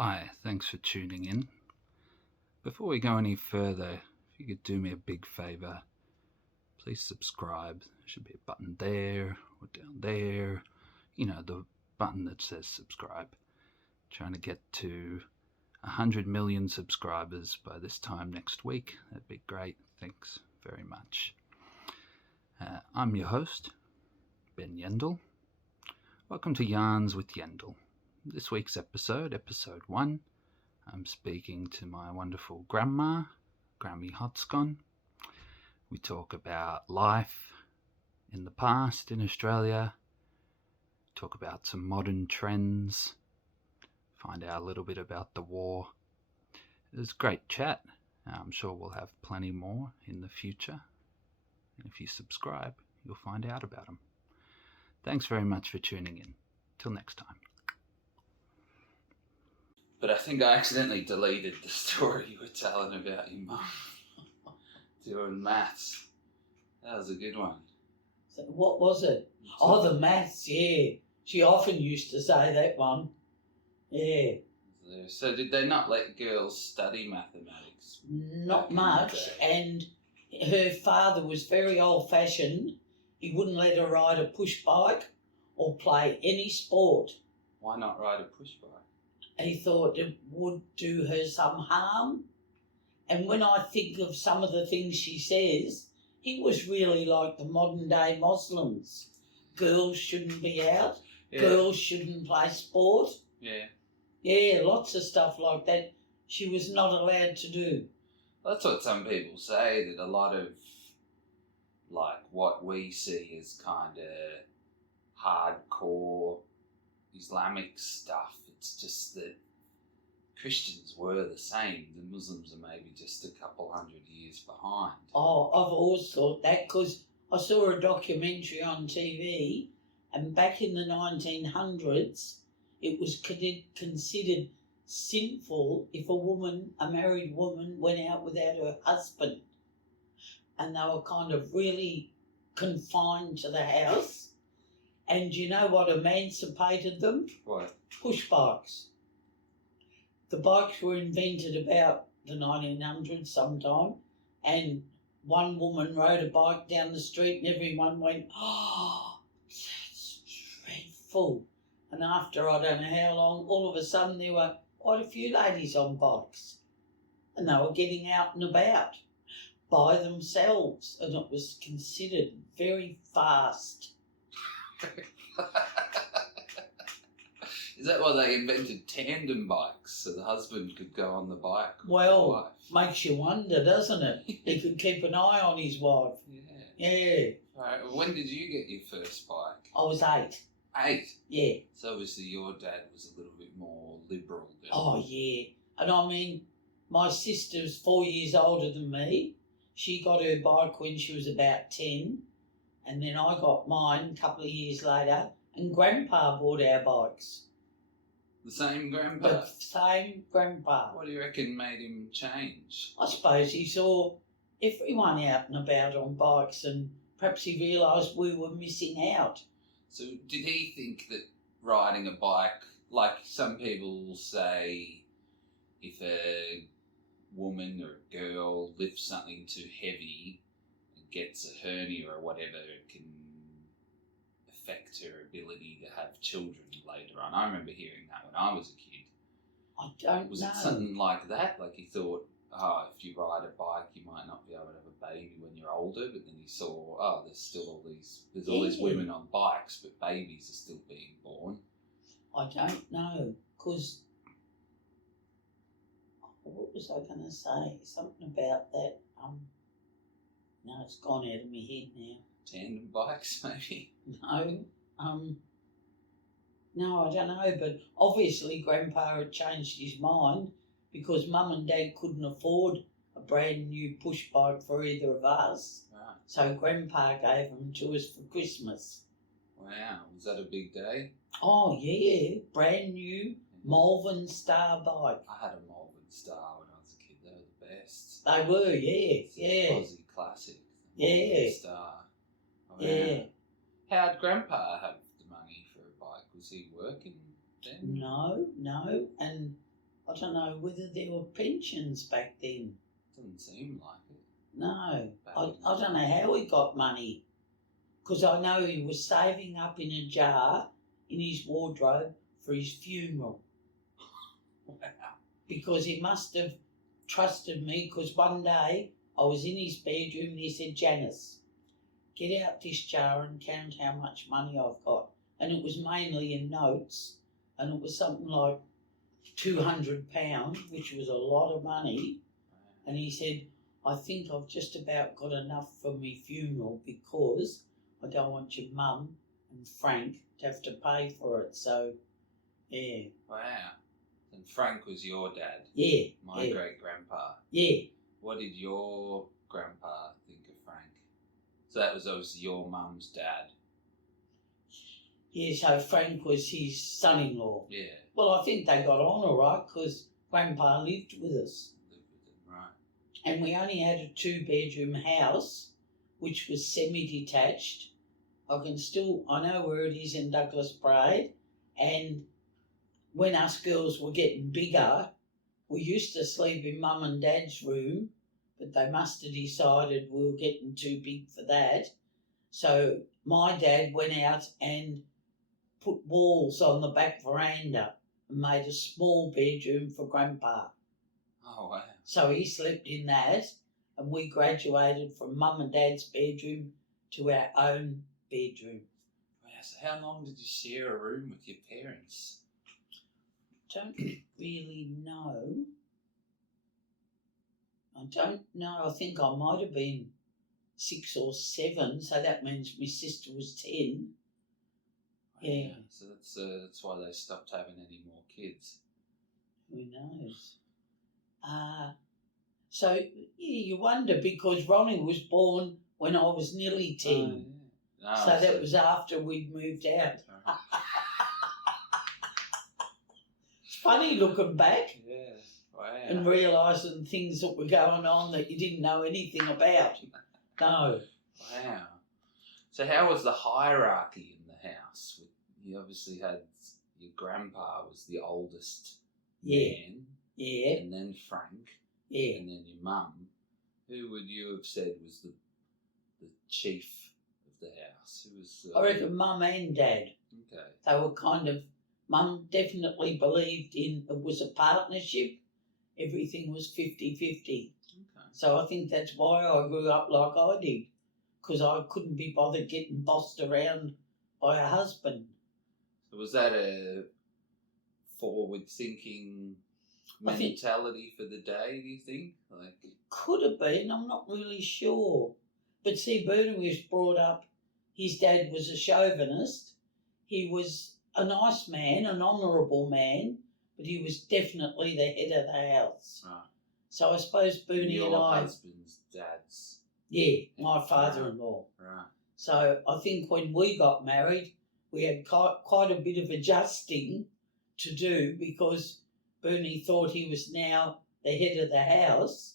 Hi, thanks for tuning in. Before we go any further, if you could do me a big favour, please subscribe. There should be a button there or down there. You know, the button that says subscribe. Trying to get to 100 million subscribers by this time next week. That'd be great. Thanks very much. I'm your host, Ben Yendle. Welcome to Yarns with Yendle. This week's episode 1, I'm speaking to my wonderful grandma, Grammy Hot-Scone. We talk about life in the past in Australia, talk about some modern trends, find out a little bit about the war. It was a great chat. I'm sure we'll have plenty more in the future. And if you subscribe, you'll find out about them. Thanks very much for tuning in. Till next time. But I think I accidentally deleted the story you were telling about your mum doing maths. That was a good one. So what was it? Oh, the maths, yeah. She often used to say that one. Yeah. So did they not let girls study mathematics? Not much, and her father was very old-fashioned. He wouldn't let her ride a push bike or play any sport. Why not ride a push bike? He thought it would do her some harm. And when I think of some of the things she says, he was really like the modern day Muslims. Girls shouldn't be out. Yeah. Girls shouldn't play sport. Yeah. Yeah, lots of stuff like that she was not allowed to do. That's what some people say, that a lot of, like, what we see as kind of hardcore Islamic stuff, it's just that Christians were the same. The Muslims are maybe just a couple hundred years behind. Oh, I've always thought that, because I saw a documentary on TV, and back in the 1900s, it was considered sinful if a married woman, went out without her husband. And they were kind of really confined to the house. And you know what emancipated them? What? Push bikes. The bikes were invented about the 1900s sometime, and one woman rode a bike down the street and everyone went, "Oh, that's dreadful." And after I don't know how long, all of a sudden there were quite a few ladies on bikes, and they were getting out and about by themselves, and it was considered very fast. Is that why they invented tandem bikes, so the husband could go on the bike with well, the wife? Makes you wonder, doesn't it? He could keep an eye on his wife. Yeah. Yeah. Right. When did you get your first bike? I was 8. 8? Yeah. So obviously your dad was a little bit more liberal then. Oh, yeah. And I mean, my sister's 4 years older than me. She got her bike when she was about 10. And then I got mine a couple of years later. And Grandpa bought our bikes. The same grandpa? The same Grandpa. What do you reckon made him change? I suppose he saw everyone out and about on bikes, and perhaps he realised we were missing out. So did he think that riding a bike, like some people will say, if a woman or a girl lifts something too heavy and gets a hernia or whatever, it can affect her ability to have children later on? I remember hearing that when I was a kid. I don't know. Was it something like that? Like he thought, if you ride a bike, you might not be able to have a baby when you're older. But then he saw, there's all these women on bikes, but babies are still being born. I don't know, because what was I going to say? Something about that. No, it's gone out of my head now. Tandem bikes, maybe? No, I don't know, but obviously Grandpa had changed his mind, because Mum and Dad couldn't afford a brand new push bike for either of us. Right. So Grandpa gave them to us for Christmas. Wow, was that a big day? Oh, yeah, brand new Malvern Star bike. I had a Malvern Star when I was a kid. They were the best. They were, yeah, It's yeah. Aussie classic. Yeah. Star. Oh, yeah. How'd Grandpa have the money for a bike? Was he working then? No, and don't know whether there were pensions back then. Doesn't seem like it. No, Back I in the don't know how he got money. Because I know he was saving up in a jar in his wardrobe for his funeral. Wow. Because he must have trusted me, because one day I was in his bedroom and he said, Janice, get out this jar and count how much money I've got. And it was mainly in notes, and it was something like £200, which was a lot of money. And he said, I think I've just about got enough for my funeral because I don't want your mum and Frank to have to pay for it. So, yeah. Wow. And Frank was your dad? Yeah. My yeah. great-grandpa? Yeah. What did your grandpa think of Frank? So that was obviously your mum's dad? Yeah, so Frank was his son-in-law. Yeah. Well, I think they got on all right because Grandpa lived with us. Lived with him, right. And we only had a 2-bedroom house, which was semi-detached. I know where it is in Douglas Parade. And when us girls were getting bigger, we used to sleep in Mum and Dad's room, but they must have decided we were getting too big for that. So my dad went out and put walls on the back veranda and made a small bedroom for Grandpa. Oh, wow. So he slept in that, and we graduated from Mum and Dad's bedroom to our own bedroom. Wow, so how long did you share a room with your parents? Don't really know. I don't know. I think I might have been 6 or 7, so that means my sister was 10. Yeah. So that's why they stopped having any more kids. Who knows? So yeah, you wonder, because Ronnie was born when I was nearly 10. Oh, yeah. No, So that was after we'd moved out. It's funny looking back Yeah. Wow. and realising things that were going on that you didn't know anything about. No. Wow. So how was the hierarchy in the house? You obviously had your grandpa was the oldest man. Yeah. And then Frank. Yeah. And then your mum. Who would you have said was the chief of the house? Who was? I reckon Mum and Dad. Okay. They were kind of. Mum definitely believed in it was a partnership. Everything was 50-50. Okay. So I think that's why I grew up like I did, because I couldn't be bothered getting bossed around by a husband. So was that a forward-thinking mentality for the day, do you think? Like, could have been, I'm not really sure. But see, Bernie was brought up, his dad was a chauvinist. He was a nice man, an honourable man, but he was definitely the head of the house. right. So I suppose Bernie Your and I... husband's dad's. Yeah, my father-in-law. Right. So I think when we got married, we had quite a bit of adjusting to do, because Bernie thought he was now the head of the house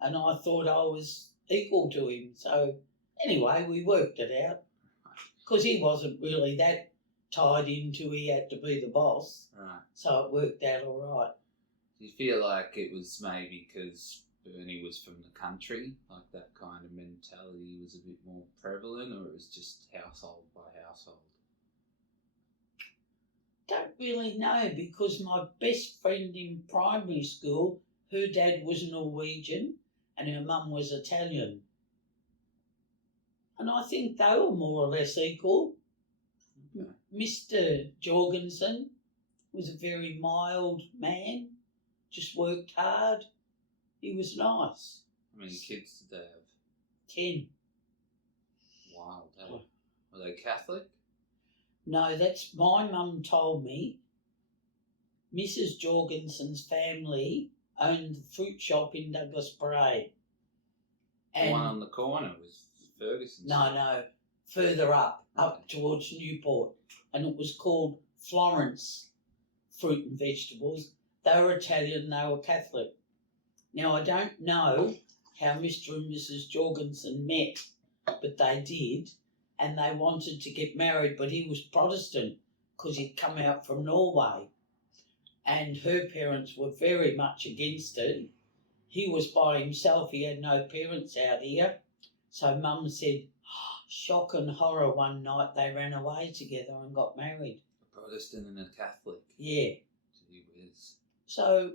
and I thought I was equal to him. So anyway, we worked it out, because he wasn't really that tied into he had to be the boss. Right. So it worked out all right. Do you feel like it was maybe because Bernie was from the country, like that kind of mentality was a bit more prevalent, or it was just household by household? Don't really know, because my best friend in primary school, her dad was Norwegian and her mum was Italian. And I think they were more or less equal. Okay. Mr. Jorgensen was a very mild man, just worked hard. He was nice. How many kids did they have? 10. Wild, eh? Were they Catholic? No, that's my mum told me. Mrs. Jorgensen's family owned the fruit shop in Douglas Parade. The one on the corner was Ferguson's. No, further up towards Newport. And it was called Florence Fruit and Vegetables. They were Italian, they were Catholic. Now, I don't know how Mr. and Mrs. Jorgensen met, but they did. And they wanted to get married, but he was Protestant because he'd come out from Norway. and her parents were very much against it. He was by himself, he had no parents out here. So Mum said, shock and horror, one night they ran away together and got married. A Protestant and a Catholic. Yeah. Gee whiz. So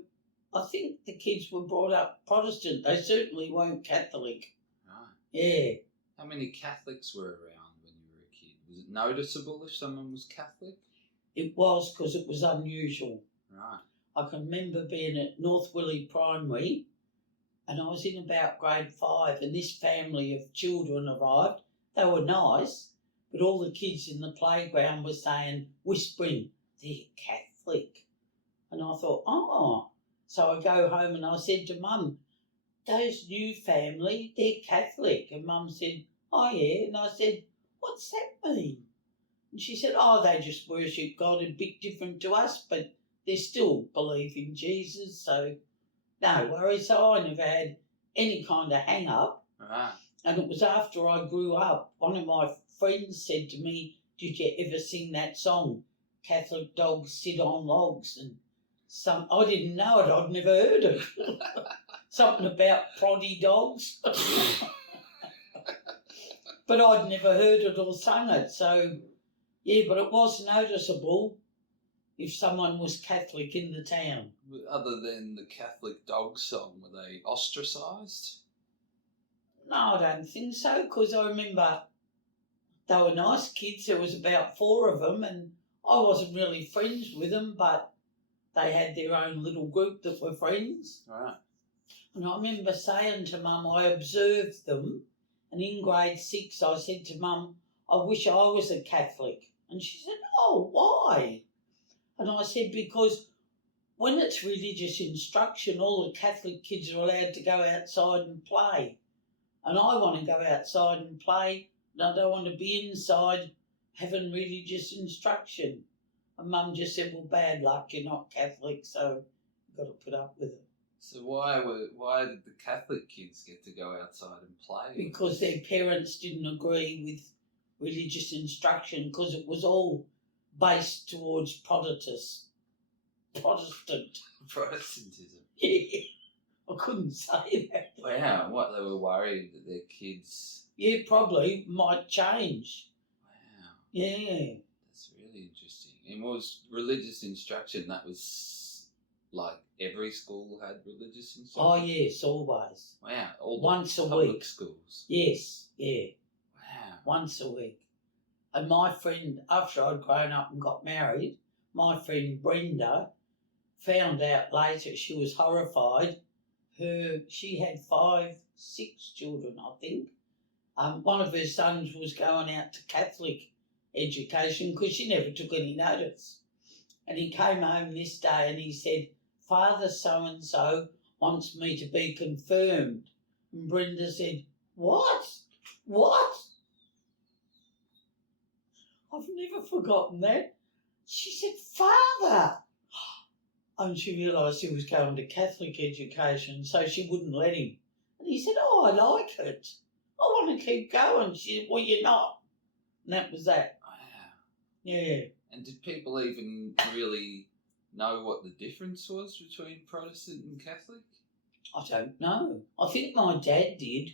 I think the kids were brought up Protestant. They certainly weren't Catholic. Right. Yeah. How many Catholics were around when you were a kid? Was it noticeable if someone was Catholic? It was, because it was unusual. Right. I can remember being at North Willie Primary, and I was in about grade 5, and this family of children arrived. They were nice, but all the kids in the playground were saying, whispering, they're Catholic. And I thought, oh. So I go home and I said to Mum, those new family, they're Catholic. And Mum said, oh yeah. And I said, what's that mean? And she said, oh, they just worship God a bit different to us, but they still believe in Jesus, so no worries. So I never had any kind of hang-up. Right. And it was after I grew up, one of my friends said to me, did you ever sing that song, Catholic Dogs Sit on Logs? And I didn't know it, I'd never heard it. Something about proddy dogs. But I'd never heard it or sung it, so yeah, but it was noticeable if someone was Catholic in the town. Other than the Catholic dog song, were they ostracised? No, I don't think so, because I remember they were nice kids. There was about 4 of them, and I wasn't really friends with them, but they had their own little group that were friends. Right. And I remember saying to Mum, I observed them, and in grade 6 I said to Mum, I wish I was a Catholic. And she said, oh, why? And I said, because when it's religious instruction, all the Catholic kids are allowed to go outside and play. And I want to go outside and play, and I don't want to be inside having religious instruction. And Mum just said, well, bad luck, you're not Catholic, so you've got to put up with it. So why did the Catholic kids get to go outside and play? Because their parents didn't agree with religious instruction, because it was all based towards Protestant. Protestantism. Yeah, I couldn't say that. Wow, what, they were worried that their kids... Yeah, probably might change. Wow. Yeah. That's really interesting. And was religious instruction, that was like every school had religious instruction? Oh, yes, always. Wow, all the Once a public week. schools? Yes, yeah. Wow. Once a week. And my friend, after I'd grown up and got married, my friend Brenda found out later, she was horrified. She had 5, 6 children, I think. One of her sons was going out to Catholic education because she never took any notice. And he came home this day and he said, Father so-and-so wants me to be confirmed. And Brenda said, what? What? I've never forgotten that. She said, Father. And she realised he was going to Catholic education, so she wouldn't let him. And he said, oh, I like it. I want to keep going. She said, well, you're not. And that was that. Wow. Yeah. And did people even really know what the difference was between Protestant and Catholic? I don't know. I think my dad did,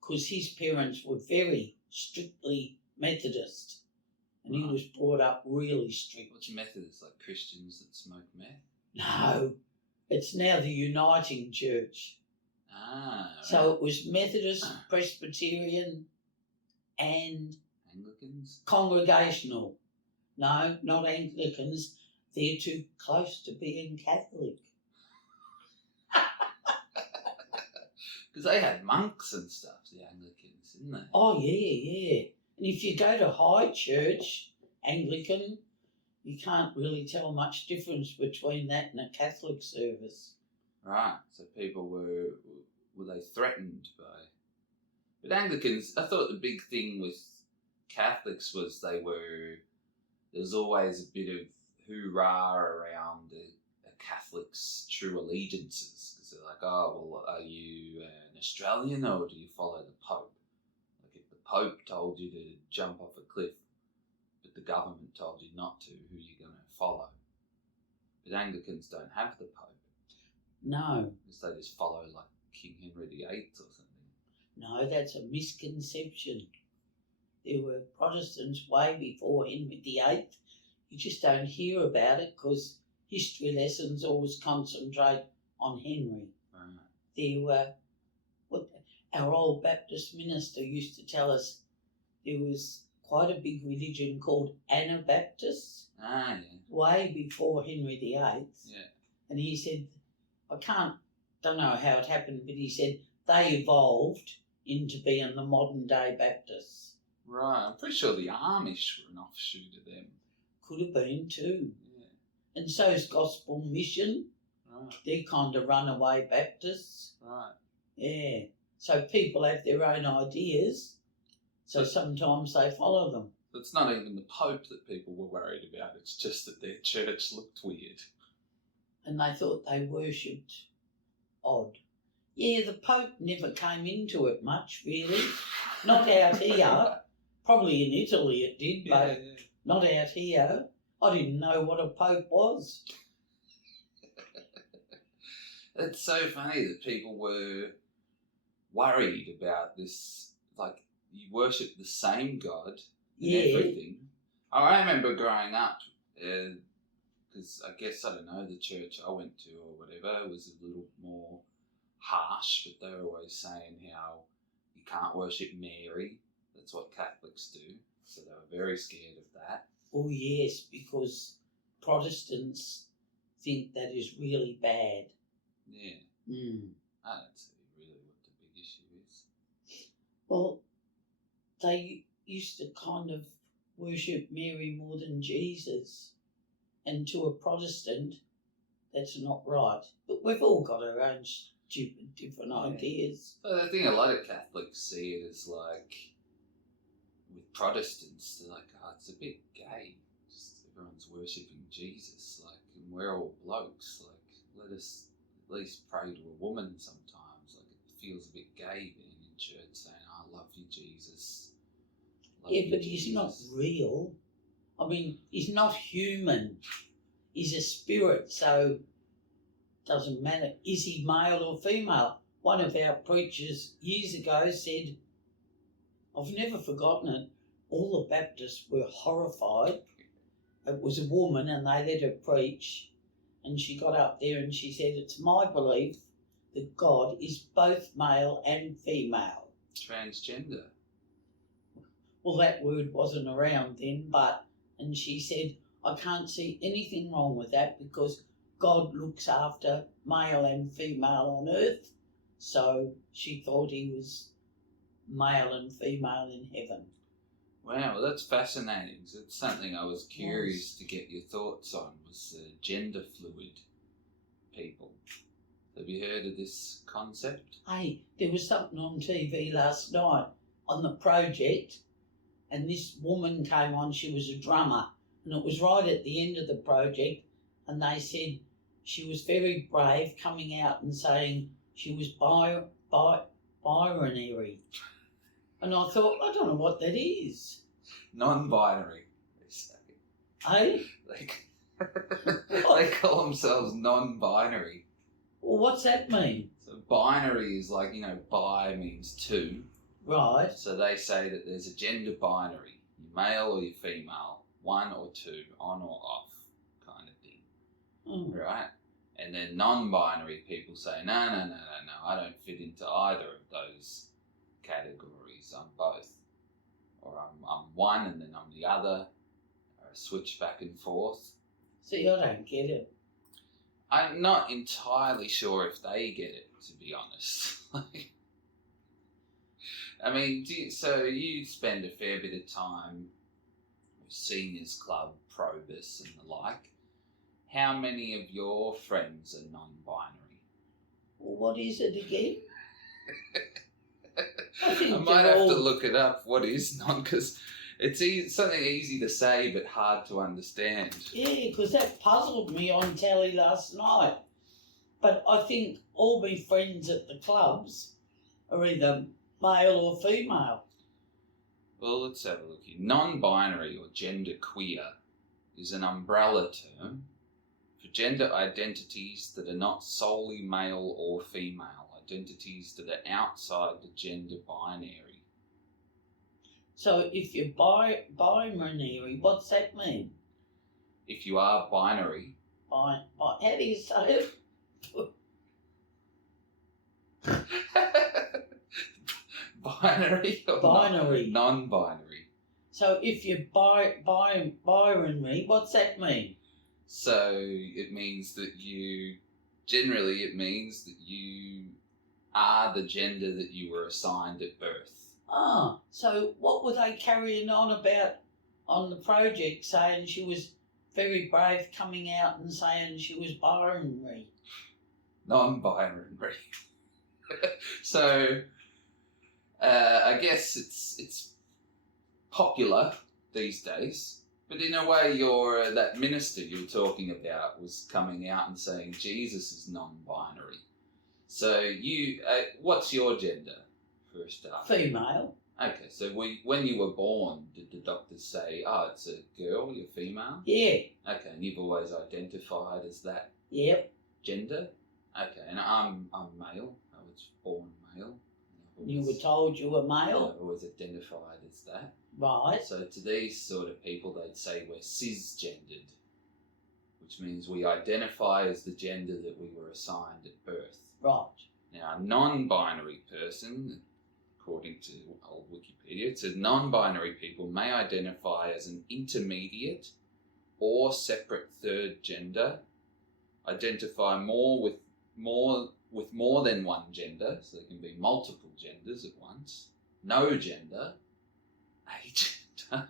because his parents were very strictly Methodist. And he was brought up really strict. What's Methodist, like Christians that smoke meth? No, it's now the Uniting Church. Ah, right. So it was Methodist, Presbyterian, and Anglicans? Congregational. No, not Anglicans. They're too close to being Catholic. Because they had monks and stuff, the Anglicans, didn't they? Oh, yeah. And if you go to high church, Anglican, you can't really tell much difference between that and a Catholic service. Right, so people were they threatened by... But Anglicans, I thought the big thing with Catholics was there was always a bit of hoorah around a Catholic's true allegiances. Because they're like, oh, well, are you an Australian or do you follow the Pope? Like if the Pope told you to jump off a cliff, but the government told you not to, who are you going to follow? But Anglicans don't have the Pope. No. Because they just follow like King Henry VIII or something. No, that's a misconception. There were Protestants way before Henry VIII. You just don't hear about it because history lessons always concentrate on Henry. Right. There were, our old Baptist minister used to tell us there was quite a big religion called Anabaptists. Ah, yeah. Way before Henry VIII. Yeah. And he said, don't know how it happened, but he said they evolved into being the modern day Baptists. Right. I'm pretty sure the Amish were an offshoot of them. Could have been too. Yeah. And so's Gospel Mission. Right. They're kind of runaway Baptists. Right. Yeah. So people have their own ideas, so sometimes they follow them. It's not even the Pope that people were worried about, it's just that their church looked weird. And they thought they worshipped odd. Yeah, the Pope never came into it much, really. Not out here. Probably in Italy it did, but not out here. I didn't know what a Pope was. It's so funny that people were worried about this, like, you worship the same God in everything. I remember growing up, because I guess, I don't know, the church I went to or whatever was a little more harsh, but they were always saying how you can't worship Mary. That's what Catholics do. So they were very scared of that. Oh yes, because Protestants think that is really bad. Yeah. Mm. I don't see really what the big issue is. Well, they used to kind of worship Mary more than Jesus. And to a Protestant, that's not right. But we've all got our own stupid different ideas. But I think a lot of Catholics see it as like, with Protestants, they're like, oh, it's a bit gay. Just everyone's worshipping Jesus, like, and we're all blokes. Like, let us at least pray to a woman sometimes. Like, it feels a bit gay being in church saying, oh, I love you, Jesus. Love you, but Jesus. he's not real. I mean, he's not human. He's a spirit, so doesn't matter. Is he male or female? One of our preachers years ago said, I've never forgotten it, all the Baptists were horrified. It was a woman and they let her preach, and she got up there and she said, it's my belief that God is both male and female. Transgender. Well, that word wasn't around then, and she said, I can't see anything wrong with that because God looks after male and female on earth. So she thought he was male and female in heaven. Wow, well, that's fascinating. So it's something I was curious to get your thoughts on, was gender fluid people. Have you heard of this concept? Hey, there was something on TV last night on the project, and this woman came on, she was a drummer, and it was right at the end of the project, and they said she was very brave coming out and saying she was binary. And I thought, I don't know what that is. Non-binary, they say. Hey? They call themselves non-binary. Well, what's that mean? So binary is like, bi means two. Right. So they say that there's a gender binary, you're male or you're female, one or two, on or off kind of thing. Mm. Right? And then non-binary people say, no, I don't fit into either of those categories. I'm both. Or I'm one and then I'm the other. Or I switch back and forth. See, I don't get it. I'm not entirely sure if they get it, to be honest. I mean, so you spend a fair bit of time with Seniors Club, Probus and the like. How many of your friends are non-binary? Well, what is it again? I might have to look it up. What is non? Because it's something easy to say but hard to understand. Yeah, because that puzzled me on telly last night. But I think all my friends at the clubs are either male or female. Well, let's have a look here. Non-binary or genderqueer is an umbrella term For gender identities that are not solely male or female, identities that are outside the gender binary. So if you're binary, what's that mean? If you are binary, How do you say it? binary or Binary. non-binary. So if you're binary, what's that mean? So it means that it means that you are the gender that you were assigned at birth. Ah, so what were they carrying on about on the project, saying she was very brave coming out and saying she was binary? Non-binary. So I guess it's popular these days, but in a way, that minister you were talking about was coming out and saying Jesus is non-binary. So what's your gender for a start? Female. Okay, so when you were born, did the doctors say, "Oh, it's a girl, you're female"? Yeah. Okay, and you've always identified as that Yep. gender. Okay, and I'm male. I was born male. You were told you were male. I've always identified as that. Right. So to these sort of people, they'd say we're cisgendered, which means we identify as the gender that we were assigned at birth. Right. Now, a non-binary person, according to old Wikipedia, it says non-binary people may identify as an intermediate or separate third gender, identify with more than one gender, so there can be multiple genders at once, no gender, agender,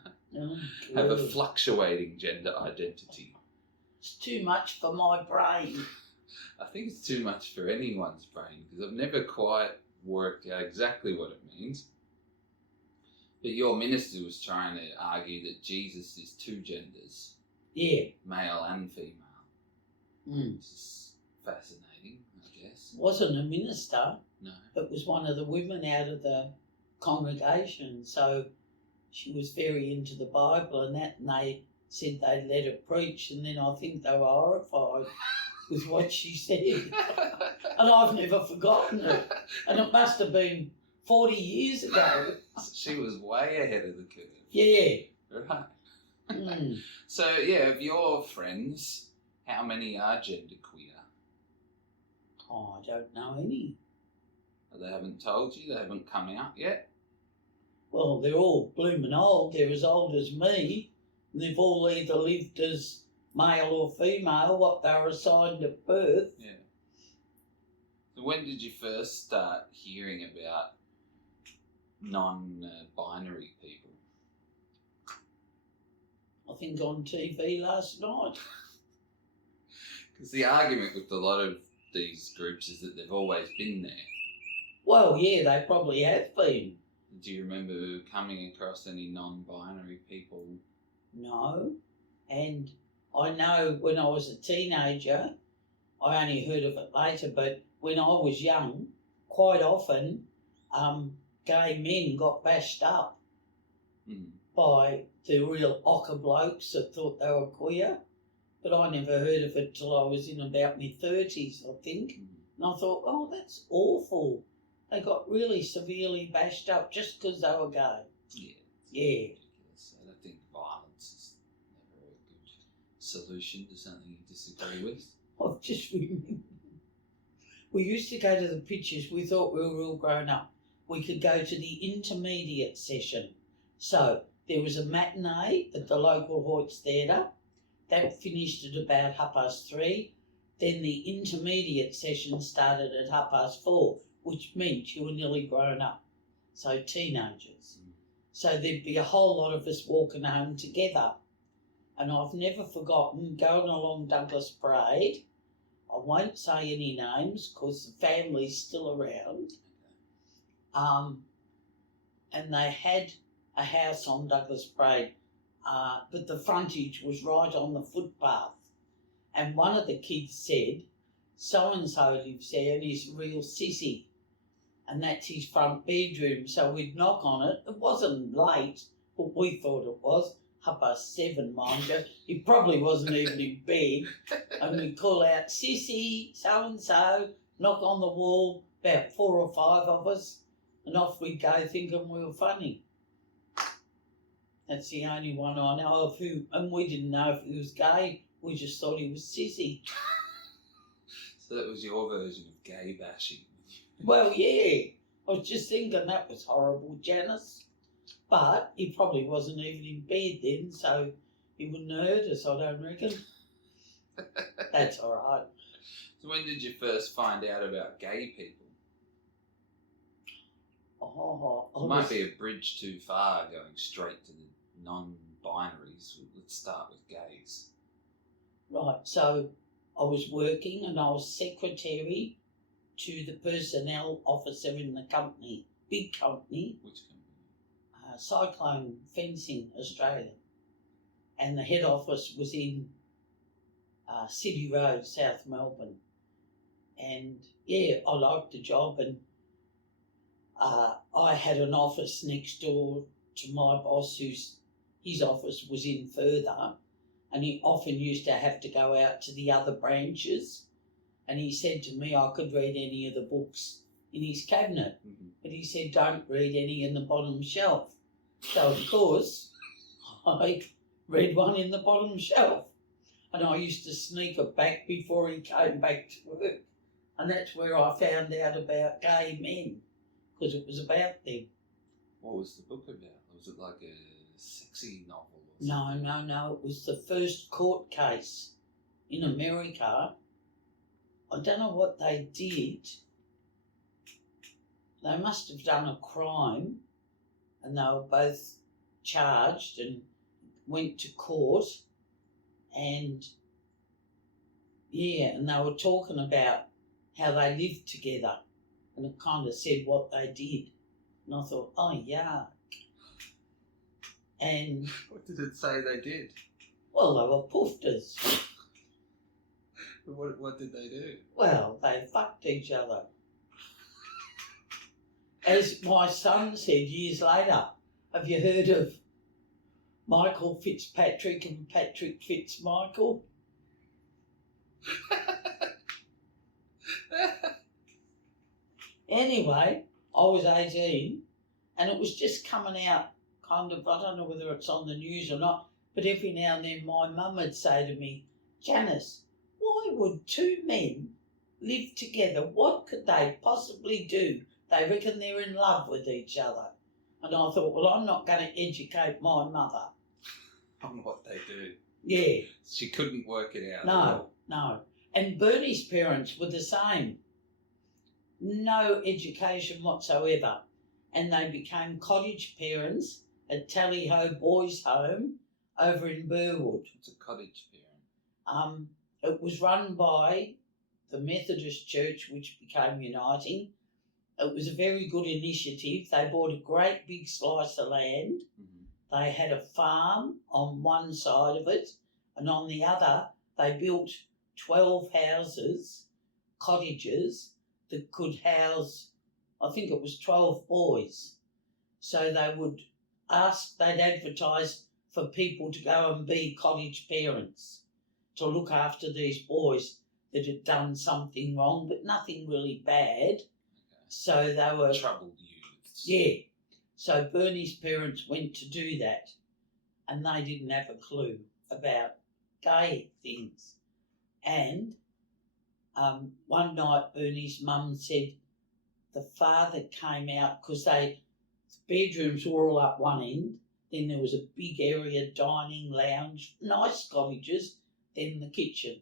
have a fluctuating gender identity. It's too much for my brain. I think it's too much for anyone's brain because I've never quite worked out exactly what it means. But your minister was trying to argue that Jesus is two genders. Yeah. Male and female. Mm. Which is fascinating, I guess. Wasn't a minister. No. It was one of the women out of the congregation. So she was very into the Bible and that, and they said they'd let her preach, and then I think they were horrified with what she said. And I've never forgotten it. And it must have been 40 years ago. She was way ahead of the curve. Yeah. Right. Mm. So, yeah, of your friends, how many are genderqueer? Oh, I don't know any. They haven't told you? They haven't come out yet? Well, they're all blooming old. They're as old as me. And they've all either lived as male or female, what they were assigned at birth. Yeah. So when did you first start hearing about non-binary people? I think on TV last night. Because the argument with a lot of these groups is that they've always been there. Well, yeah, they probably have been. Do you remember coming across any non-binary people? No. And I know when I was a teenager, I only heard of it later, but when I was young, quite often gay men got bashed up by the real ochre blokes that thought they were queer. But I never heard of it till I was in about my 30s, I think. And I thought, oh, that's awful. They got really severely bashed up just because they were gay. Yeah. Yeah. Ridiculous. I don't think violence is never a good solution to something you disagree with. I've just remembered. We used to go to the pictures. We thought we were all grown up. We could go to the intermediate session. So there was a matinee at the local Hoyts Theatre. That finished at about 3:30. Then the intermediate session started at 4:30, which meant you were nearly grown up. So teenagers. So there'd be a whole lot of us walking home together. And I've never forgotten going along Douglas Parade. I won't say any names because the family's still around. And they had a house on Douglas Parade, but the frontage was right on the footpath. And one of the kids said, so-and-so lives there and he's a real sissy. And that's his front bedroom. So we'd knock on it. It wasn't late, but we thought it was. 7:30, mind you. He probably wasn't even in bed. And we'd call out, "Sissy, so-and-so," knock on the wall, about 4 or 5 of us, and off we'd go thinking we were funny. That's the only one I know of who, and we didn't know if he was gay, we just thought he was sissy. So that was your version of gay bashing. Well, yeah, I was just thinking that was horrible, Janice. But he probably wasn't even in bed then, so he wouldn't have heard us, I don't reckon. That's all right. So when did you first find out about gay people? It might be a bridge too far going straight to the non-binaries. Let's start with gays. Right, so I was working and I was secretary to the personnel officer in the company, big company. Which company? Cyclone Fencing Australia. And the head office was in City Road, South Melbourne. And yeah, I liked the job, and I had an office next door to my boss, his office was in further, and he often used to have to go out to the other branches, and he said to me I could read any of the books in his cabinet, but he said don't read any in the bottom shelf. So of course I read one in the bottom shelf, and I used to sneak it back before he came back to work, and that's where I found out about gay men, because it was about them. What was the book about? Was it like a sexy novel or something? No, it was the first court case in America. I don't know what they did. They must have done a crime, and they were both charged and went to court, and yeah, and they were talking about how they lived together, and it kind of said what they did, and I thought, oh yeah. And What did it say they did? well, they were poofters. What did they do? Well, they fucked each other. As my son said years later, have you heard of Michael Fitzpatrick and Patrick Fitzmichael? Anyway, I was 18, and it was just coming out kind of, I don't know whether it's on the news or not, but every now and then my mum would say to me, Janice, why would 2 men live together? What could they possibly do? They reckon they're in love with each other. And I thought, well, I'm not going to educate my mother On what they do. Yeah. She couldn't work it out. No. And Bernie's parents were the same. No education whatsoever. And they became cottage parents at Tally Ho Boys' Home over in Burwood. It's a cottage parent. It was run by the Methodist Church, which became Uniting. It was a very good initiative. They bought a great big slice of land. Mm-hmm. They had a farm on one side of it, and on the other they built 12 houses, cottages, that could house, I think it was 12 boys. So they'd advertise for people to go and be cottage parents, to look after these boys that had done something wrong, but nothing really bad. So they were troubled youths. Yeah. So Bernie's parents went to do that, and they didn't have a clue about gay things. And one night Bernie's mum said the father came out, because the bedrooms were all up one end, then there was a big area, dining, lounge, nice cottages, then the kitchen.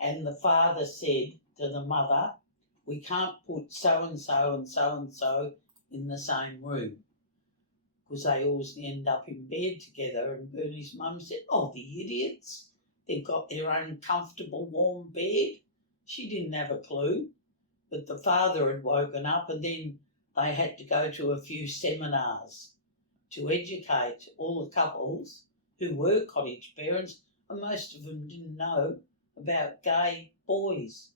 And the father said to the mother, we can't put so-and-so and so-and-so in the same room, because they always end up in bed together. And Bernie's mum said, oh, the idiots, they've got their own comfortable warm bed. She didn't have a clue, but the father had woken up, and then they had to go to a few seminars to educate all the couples who were cottage parents, and most of them didn't know about gay boys.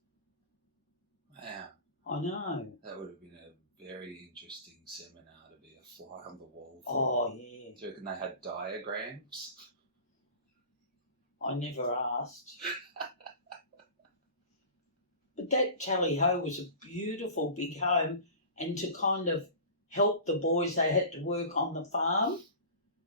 Wow. I know. That would have been a very interesting seminar to be a fly on the wall for. Oh, yeah. Do you reckon they had diagrams? I never asked. But that tally-ho was a beautiful big home, and to kind of help the boys, they had to work on the farm.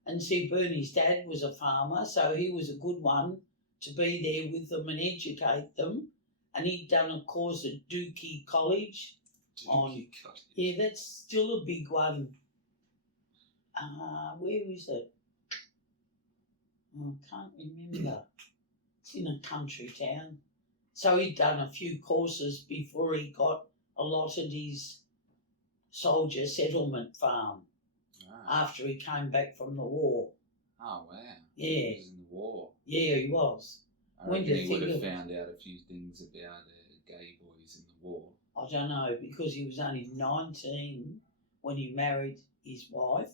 And see, Bernie's dad was a farmer, so he was a good one to be there with them and educate them. And he'd done a course at Dookie College. College. Yeah, that's still a big one. Where is it? Oh, I can't remember. It's in a country town. So he'd done a few courses before he got allotted his soldier settlement farm. After he came back from the war. Oh, wow. Yeah. He was in the war. Yeah, he was. I reckon he would have found out a few things about gay boys in the war. I don't know, because he was only 19 when he married his wife.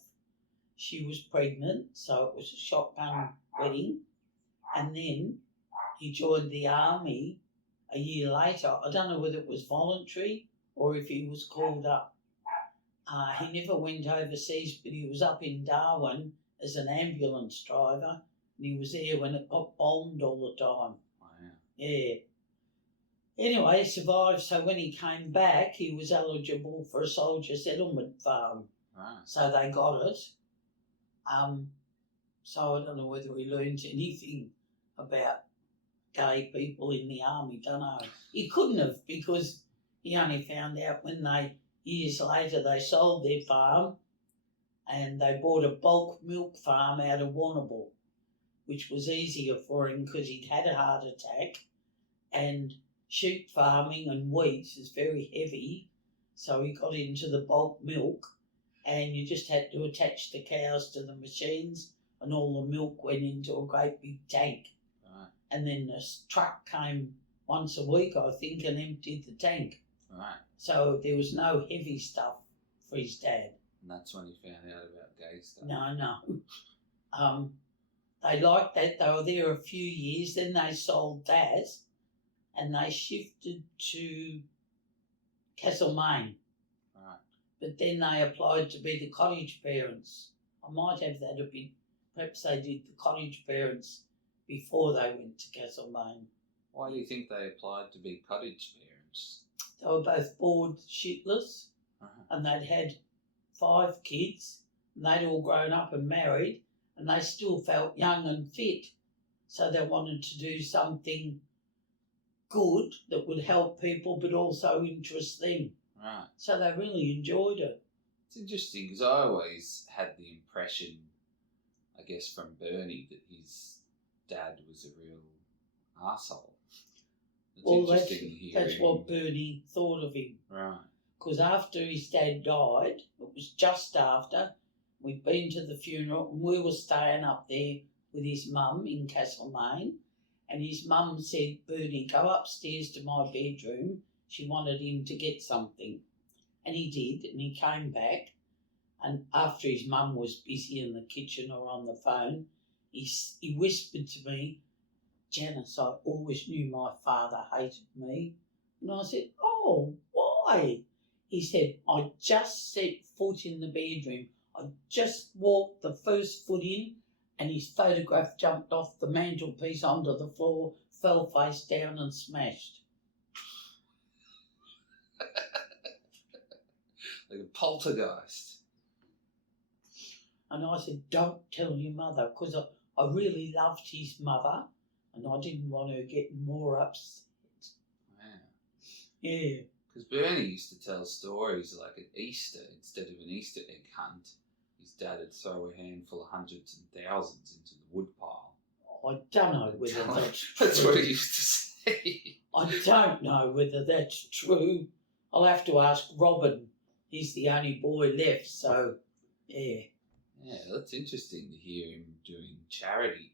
She was pregnant, so it was a shotgun wedding. And then he joined the army a year later. I don't know whether it was voluntary or if he was called up. He never went overseas, but he was up in Darwin as an ambulance driver, and he was there when it got bombed all the time. Wow. Yeah. Anyway, he survived, so when he came back, he was eligible for a soldier settlement farm. Right. So they got it. So I don't know whether he learned anything about gay people in the army, don't know. He couldn't have, because he only found out when years later they sold their farm and they bought a bulk milk farm out of Warrnambool, which was easier for him because he'd had a heart attack, and sheep farming and wheat is very heavy, so he got into the bulk milk, and you just had to attach the cows to the machines and all the milk went into a great big tank. Right. And then the truck came once a week, I think, and emptied the tank. Right. So there was no heavy stuff for his dad. And that's when he found out about gay stuff. No. They liked that. They were there a few years. Then they sold that and they shifted to Castlemaine. Right. But then they applied to be the cottage parents. I might have that a bit. Perhaps they did the cottage parents before they went to Castlemaine. Why do you think they applied to be cottage parents? They were both bored shitless, and they'd had 5 kids, and they'd all grown up and married, and they still felt young and fit. So they wanted to do something good that would help people but also interest them. Right. So they really enjoyed it. It's interesting because I always had the impression, I guess, from Bernie that his dad was a real arsehole. That's what Bernie thought of him. Right. Because after his dad died, it was just after, we'd been to the funeral and we were staying up there with his mum in Castlemaine, and his mum said, Bernie, go upstairs to my bedroom. She wanted him to get something. And he did, and he came back, and after his mum was busy in the kitchen or on the phone, he whispered to me, Janice, I always knew my father hated me. And I said, oh, why? He said, I just set foot in the bedroom. I just walked the first foot in and his photograph jumped off the mantelpiece onto the floor, fell face down and smashed. Like a poltergeist. And I said, don't tell your mother, because I really loved his mother and I didn't want her getting more upset. Wow. Yeah. Because Bernie used to tell stories like at Easter, instead of an Easter egg hunt, his dad would throw a handful of hundreds and thousands into the woodpile. I don't know whether that's true. That's what he used to say. I don't know whether that's true. I'll have to ask Robin. He's the only boy left, so yeah. Yeah, that's interesting to hear him doing charity.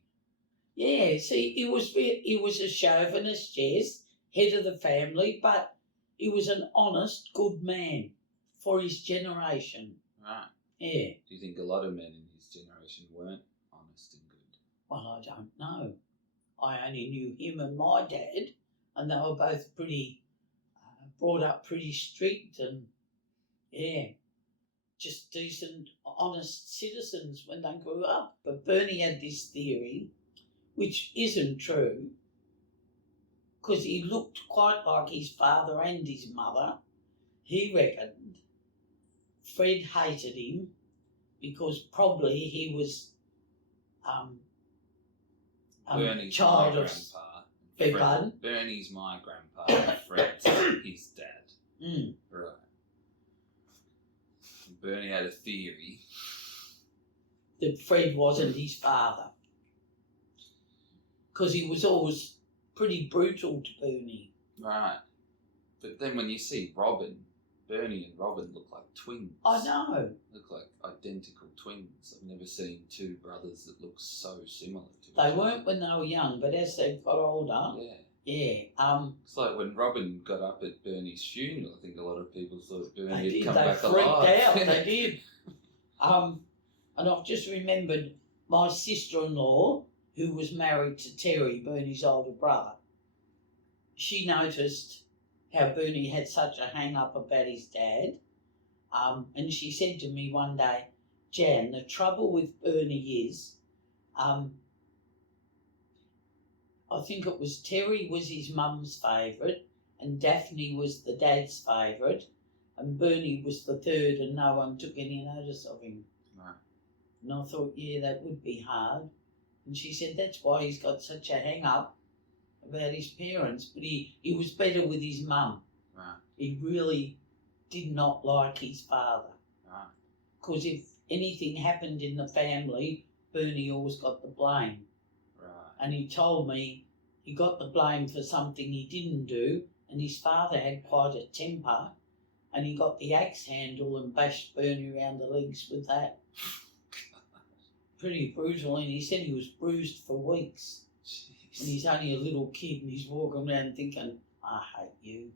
Yeah, see, he was a chauvinist, yes, head of the family, but he was an honest, good man for his generation. Right. Yeah. Do you think a lot of men in his generation weren't honest and good? Well, I don't know. I only knew him and my dad, and they were both pretty, brought up pretty strict and, yeah, just decent, honest citizens when they grew up. But Bernie had this theory, which isn't true, because he looked quite like his father and his mother. He reckoned Fred hated him because probably he was Bernie's child my of grandpa. beg pardon? Bernie's my grandpa. And Fred's his dad. Mm. Right. Bernie had a theory That Fred wasn't his father, because he was always pretty brutal to Bernie. Right. But then when you see Robin, Bernie and Robin look like twins. I know. Look like identical twins. I've never seen two brothers that look so similar to each They other. weren't when they were young, but as they got older, Yeah. yeah. It's like when Robin got up at Bernie's funeral, I think a lot of people thought Bernie They had did. come They back freaked alive. out. They did. And I've just remembered my sister-in-law, who was married to Terry, Bernie's older brother. She noticed how Bernie had such a hang-up about his dad. And she said to me one day, Jan, the trouble with Bernie is, I think it was Terry was his mum's favourite and Daphne was the dad's favourite and Bernie was the third and no one took any notice of him. Right. And I thought, yeah, that would be hard. And she said that's why he's got such a hang-up about his parents. But he was better with his mum. Right. He really did not like his father. Right. Because if anything happened in the family, Bernie always got the blame. Right. And he told me he got the blame for something he didn't do, and his father had quite a temper, and he got the axe handle and bashed Bernie around the legs with that. Pretty brutal, and he said he was bruised for weeks. Jeez. And he's only a little kid, and he's walking around thinking, I hate you, you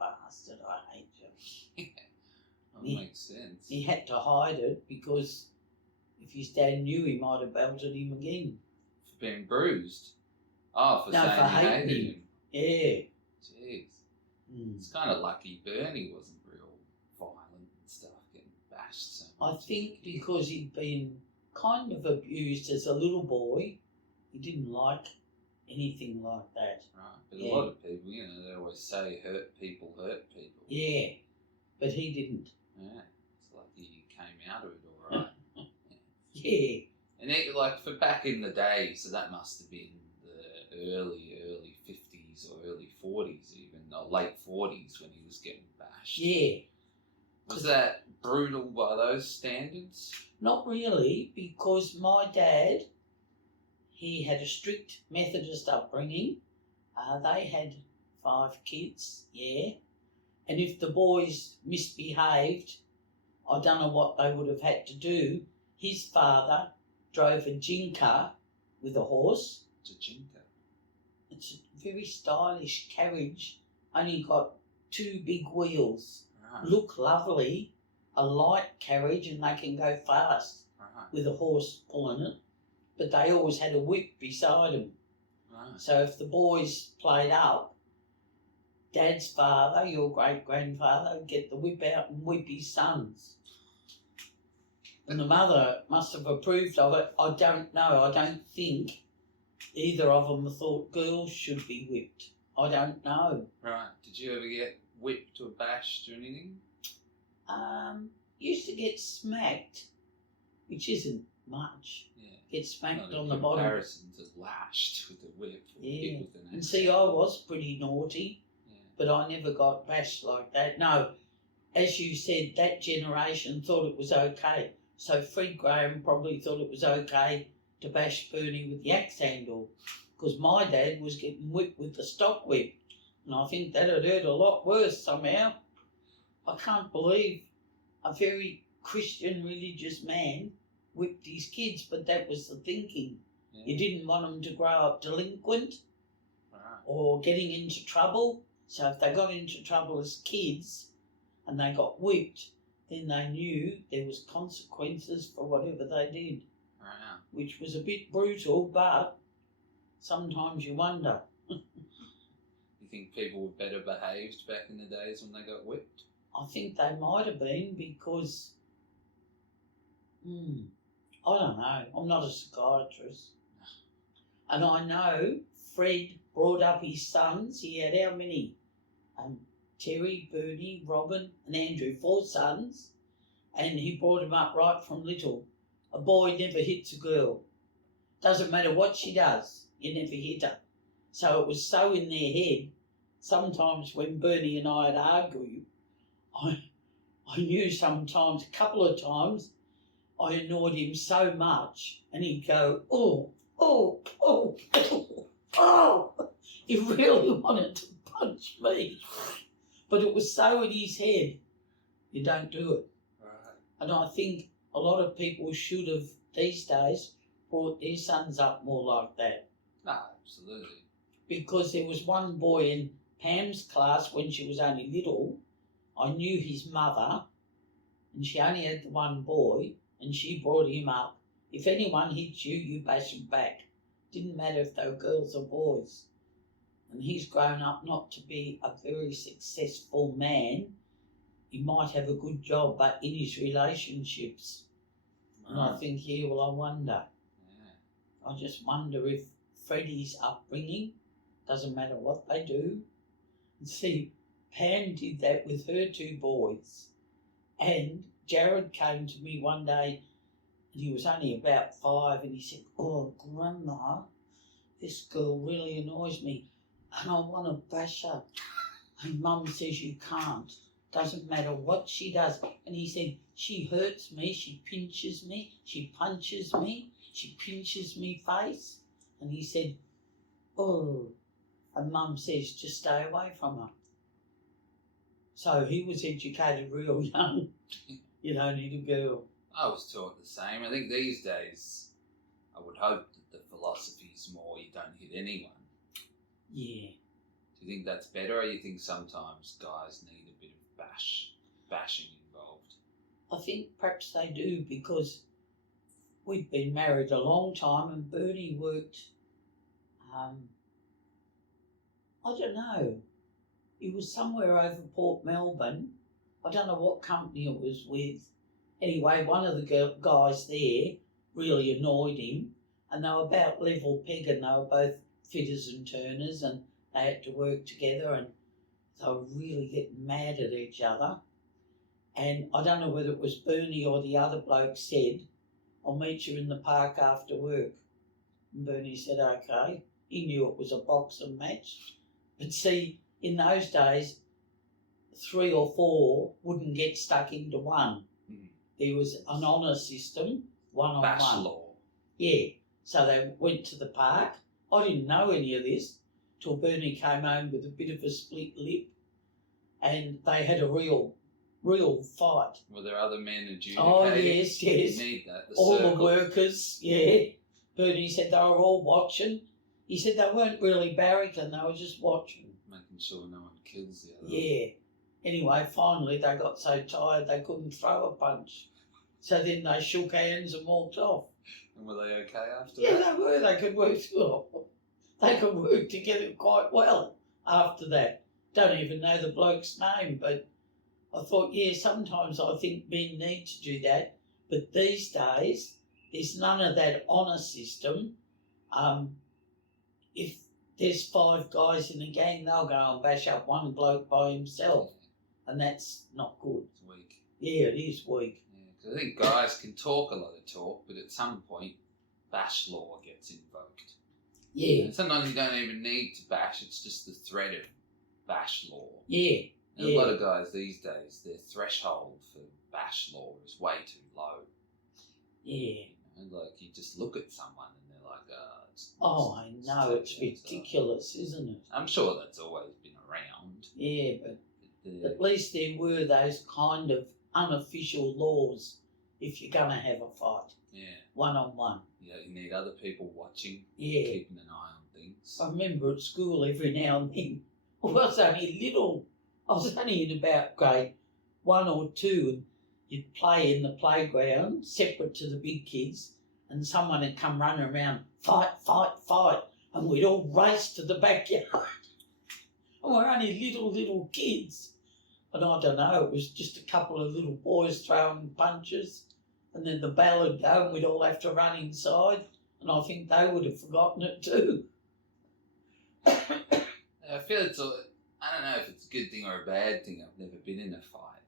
bastard, I hate you. That makes sense. He had to hide it because if his dad knew, he might have belted him again. For being bruised? Oh, for No, saying for he hating hated him. him. Yeah. Jeez. Mm. It's kind of lucky Bernie wasn't real violent and stuff, getting bashed so I much. think because he'd been kind of abused as a little boy, he didn't like anything like that. Right. But Yeah. a lot of people, you know, they always say hurt people hurt people. Yeah, but he didn't. Yeah. It's lucky he came out of it all right. Yeah. And it, like, for back in the day, so that must have been the early 50s or early 40s even, or late 40s when he was getting bashed. Yeah. Was that brutal by those standards? Not really, because my dad, he had a strict Methodist upbringing. They had 5 kids, yeah. And if the boys misbehaved, I don't know what they would have had to do. His father drove a jinka with a horse. Tajinka. It's a very stylish carriage, only got 2 big wheels. Right. Look lovely, a light carriage, and they can go fast Right. with a horse pulling it. But they always had a whip beside them. Right. So if the boys played up, Dad's father, your great-grandfather, would get the whip out and whip his sons. And the mother must have approved of it. I don't know. I don't think either of them thought girls should be whipped. I don't know. Right. Did you ever get whipped or bashed or anything? Used to get smacked, which isn't much. Yeah. Get smacked Not on in the bottom. comparison to lashed with a whip or Yeah. hit with an And axe. see, I was pretty naughty, Yeah. but I never got bashed like that. No, as you said, that generation thought it was okay. So Fred Graham probably thought it was okay to bash Bernie with the axe handle, because my dad was getting whipped with the stock whip, and I think that had hurt a lot worse somehow. I can't believe a very Christian religious man whipped his kids, but that was the thinking. Yeah. You didn't want them to grow up delinquent Right. or getting into trouble. So if they got into trouble as kids and they got whipped, then they knew there was consequences for whatever they did, Right. which was a bit brutal, but sometimes you wonder. You think people were better behaved back in the days when they got whipped? I think they might have been because, I don't know, I'm not a psychiatrist. And I know Fred brought up his sons. He had how many? Terry, Bernie, Robin and Andrew, 4 sons. And he brought them up right from little. A boy never hits a girl. Doesn't matter what she does, you never hit her. So it was so in their head, sometimes when Bernie and I had argued, I knew sometimes, a couple of times, I annoyed him so much and he'd go, oh, oh, oh, oh, oh. He really wanted to punch me. But it was so in his head, you don't do it. Right. And I think a lot of people should have, these days, brought their sons up more like that. No, absolutely. Because there was one boy in Pam's class when she was only little. I knew his mother, and she only had the one boy, and she brought him up. If anyone hits you, you bash them back. Didn't matter if they were girls or boys. And he's grown up not to be a very successful man. He might have a good job, but in his relationships. And I think, yeah, well, I wonder. Yeah. I just wonder if Freddie's upbringing, doesn't matter what they do. And see, Pam did that with her 2 boys. And Jared came to me one day, and he was only about 5, and he said, oh, Grandma, this girl really annoys me, and I want to bash her. And Mum says you can't. Doesn't matter what she does. And he said, she hurts me, she pinches me, she punches me, she pinches me face. And he said, oh, and Mum says, just stay away from her. So he was educated real young. You don't need a girl. I was taught the same. I think these days, I would hope that the philosophy is more you don't hit anyone. Yeah. Do you think that's better, or you think sometimes guys need a bit of bashing involved? I think perhaps they do, because we'd been married a long time and Bernie worked, I don't know, he was somewhere over Port Melbourne. I don't know what company it was with. Anyway, one of the guys there really annoyed him, and they were about level peg, and they were both fitters and turners, and they had to work together, and they were really getting mad at each other. And I don't know whether it was Bernie or the other bloke said, I'll meet you in the park after work. And Bernie said, okay. He knew it was a boxing match. But see, in those days, 3 or 4 wouldn't get stuck into one. Mm. There was an honour system, one on Bash one. law. Yeah. So they went to the park. I didn't know any of this till Bernie came home with a bit of a split lip, and they had a real fight. Were there other men adjudicating? Oh, yes. You need that. All circle. the workers, yeah. Bernie said they were all watching. He said they weren't really barracking, they were just watching. Making sure no one kills the other. Yeah. Anyway, finally they got so tired they couldn't throw a punch. So then they shook hands and walked off. And were they okay after yeah, that? Yeah, they were. They could work together quite well after that. Don't even know the bloke's name, but I thought, yeah, sometimes I think men need to do that. But these days, there's none of that honour system. If there's 5 guys in a gang, they'll go and bash up one bloke by himself. And that's not good. It's weak. Yeah, it is weak. Yeah, because I think guys can talk a lot of talk, but at some point, bash law gets invoked. Yeah. And sometimes you don't even need to bash, it's just the threat of bash law. Yeah. And a lot of guys these days, their threshold for bash law is way too low. Yeah. You know, like you just look at someone and they're like, I know, it's ridiculous, isn't it? I'm sure that's always been around. Yeah, but at least there were those kind of unofficial laws if you're going to have a fight. Yeah. One-on-one. Yeah, you need other people watching, yeah, keeping an eye on things. I remember at school every now and then, I was only in about grade 1 or 2, and you'd play in the playground separate to the big kids, and someone would come running around, fight, fight, fight, and we'd all race to the backyard. And we're only little kids. And I don't know, it was just a couple of little boys throwing punches, and then the bell would go and we'd all have to run inside, and I think they would have forgotten it too. I feel I don't know if it's a good thing or a bad thing. I've never been in a fight.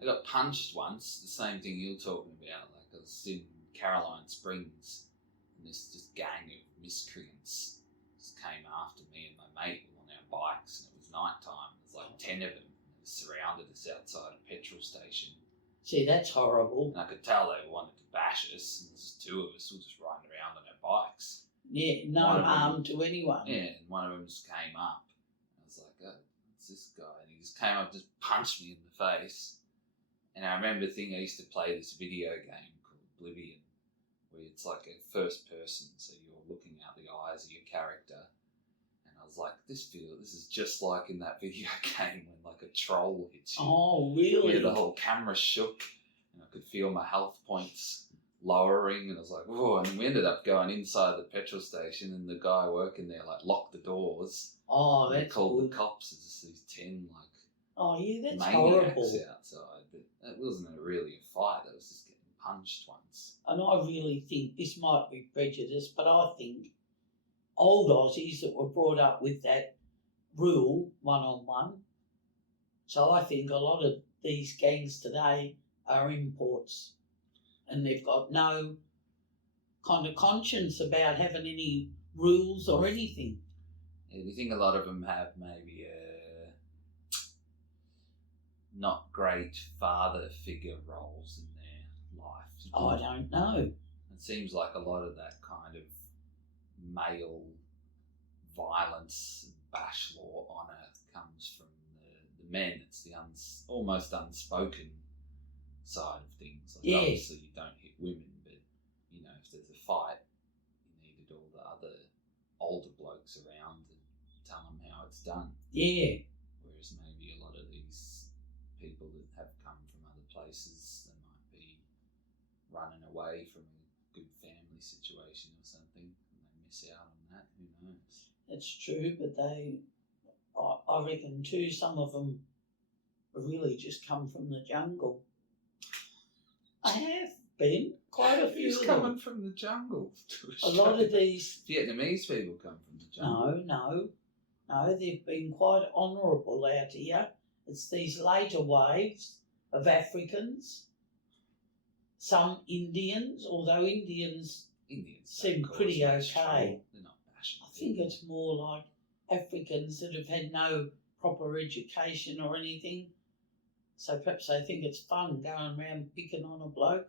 I got punched once, the same thing you're talking about. Like I was in Caroline Springs, and this gang of miscreants just came after me and my mate on our bikes, and it was night time. There was like 10 of them. They surrounded us outside a petrol station. See, that's horrible. And I could tell they wanted to bash us, and there's 2 of us were just riding around on our bikes. Yeah, no harm to anyone. Yeah, and one of them just came up. I was like, oh, what's this guy? And he just came up, just punched me in the face. And I remember I used to play this video game called Oblivion, where it's like a first person, so you're looking out the eyes of your character. And I was like, this is just like in that video game when like a troll hits you. Oh, really? Yeah, the whole camera shook, and I could feel my health points lowering, and I was like, whoa. And we ended up going inside the petrol station, and the guy working there like locked the doors. Oh, and that's he called good. the cops. There's just these 10 like Oh, yeah, that's maniacs horrible. outside. But it wasn't really a fight. I was just getting punched once. And I really think this might be prejudice, but I think old Aussies that were brought up with that rule, one-on-one. So I think a lot of these gangs today are imports, and they've got no kind of conscience about having any rules or anything. Yeah, do you think a lot of them have maybe a not great father figure roles in their life? I don't know. It seems like a lot of that kind of male violence and bash law honour comes from the men. It's the almost unspoken side of things. Like Yeah. Obviously you don't hit women, but you know, if there's a fight, you needed all the other older blokes around and tell them how it's done. Yeah. Whereas maybe a lot of these people that have come from other places, they might be running away from a good family situation or something, and they miss out on that. Who knows? That's true, but I reckon too, some of them really just come from the jungle. I have been. Quite a few Who's of coming them. from the jungle to A lot of these... Vietnamese people come from the jungle. No, they've been quite honourable out here. It's these later waves of Africans, some Indians, although Indians seem don't pretty cause much okay. trouble. They're not bashing I think people. it's more like Africans that have had no proper education or anything. So perhaps they think it's fun going around picking on a bloke.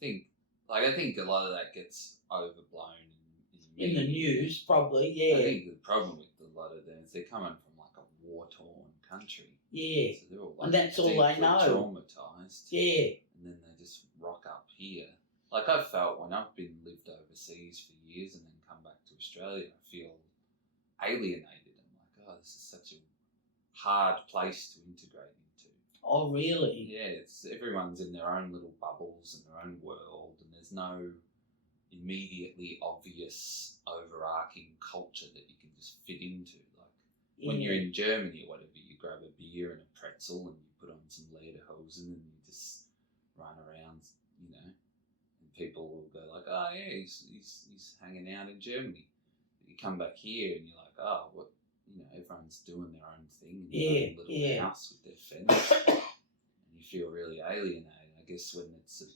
I think a lot of that gets overblown In the news, probably, yeah. I think the problem with a lot of them is they're coming from like a war-torn country. Yeah. So they're all And that's all they deeply know. traumatised. Yeah. And then they just rock up here. Like I've felt when I've lived overseas for years and then come back to Australia, I feel alienated. I'm like, oh, this is such a hard place to integrate into. Oh, really? Yeah, everyone's in their own little bubbles and their own world, and there's no immediately obvious overarching culture that you can just fit into. Like when you're in Germany or whatever, you grab a beer and a pretzel and you put on some lederhosen and you just run around, you know, and people will go like, oh yeah, he's hanging out in Germany. But you come back here and you're like, oh, what, you know, everyone's doing their own thing in their own little house with their fence, and you feel really alienated. I guess when it's a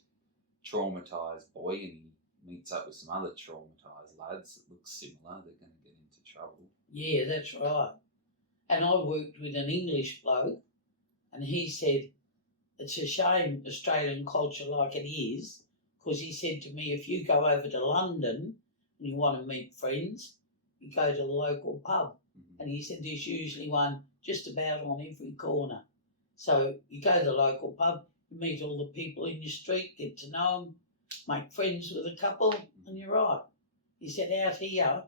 traumatised boy and he meets up with some other traumatised lads that look similar, they're going to get into trouble. Yeah, that's right. And I worked with an English bloke, and he said, it's a shame Australian culture like it is, because he said to me, if you go over to London and you want to meet friends, you go to the local pub. Mm-hmm. And he said there's usually one just about on every corner. So you go to the local pub, you meet all the people in your street, get to know them, make friends with a couple, and you're right. He said out here,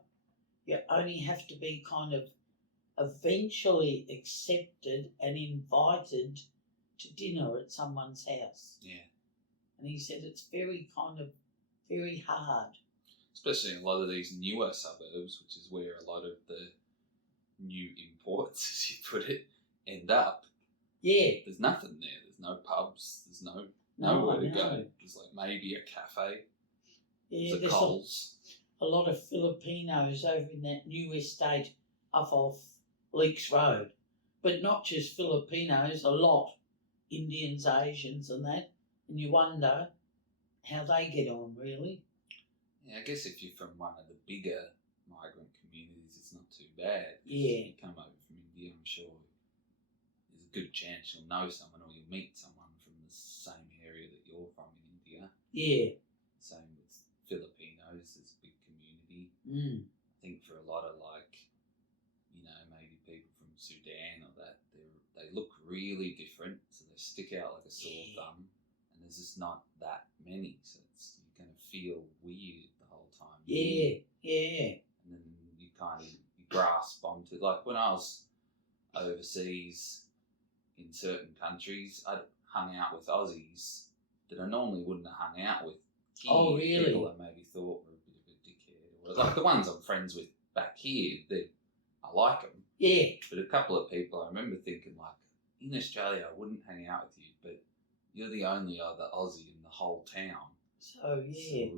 you only have to be kind of eventually accepted and invited to dinner at someone's house. Yeah. And he said it's very hard. Especially in a lot of these newer suburbs, which is where a lot of the new imports, as you put it, end up. Yeah. There's nothing there. There's no pubs. There's nowhere to go. There's like maybe a cafe. Yeah, the there's Coles. a lot of Filipinos over in that new estate up off Leaks Road. But not just Filipinos, a lot. Indians, Asians and that. And you wonder how they get on, really. Yeah, I guess if you're from one of the bigger migrant communities, it's not too bad. Yeah. You come over from India, I'm sure there's a good chance you'll know someone or you'll meet someone from the same area that you're from in India. Yeah. Same with Filipinos, there's a big community. Mm. I think for a lot of maybe people from Sudan or that, they look really different, so they stick out like a sore thumb. And there's just not that many, so you're going to feel weird the whole time. Yeah. And then you kind of grasp onto, like when I was overseas in certain countries, I hung out with Aussies that I normally wouldn't have hung out with here. Oh, really? People I maybe thought were a bit of a dickhead. Or like the ones I'm friends with back here, I like them. Yeah. But a couple of people I remember thinking, like, in Australia I wouldn't hang out with you, but you're the only other Aussie in the whole town. So, yeah. So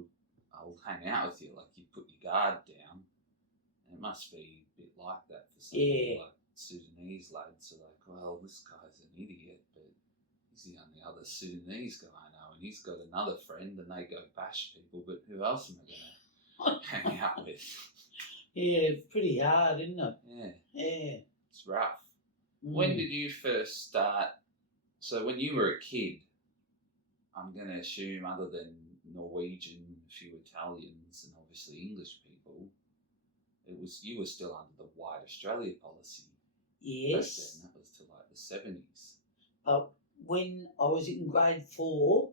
I'll hang out with you, like you put your guard down. And it must be a bit like that for some people, like Sudanese lads. So like, well, this guy's an idiot, but he's the only other Sudanese guy I know, and he's got another friend, and they go bash people. But who else am I going to hang out with? Yeah, pretty hard, isn't it? Yeah, it's rough. When did you first start? So when you were a kid, I'm going to assume, other than Norwegian, a few Italians, and obviously English people, you were still under the White Australia policy. Yes. Back then, that was till like the 70s. But when I was in grade 4,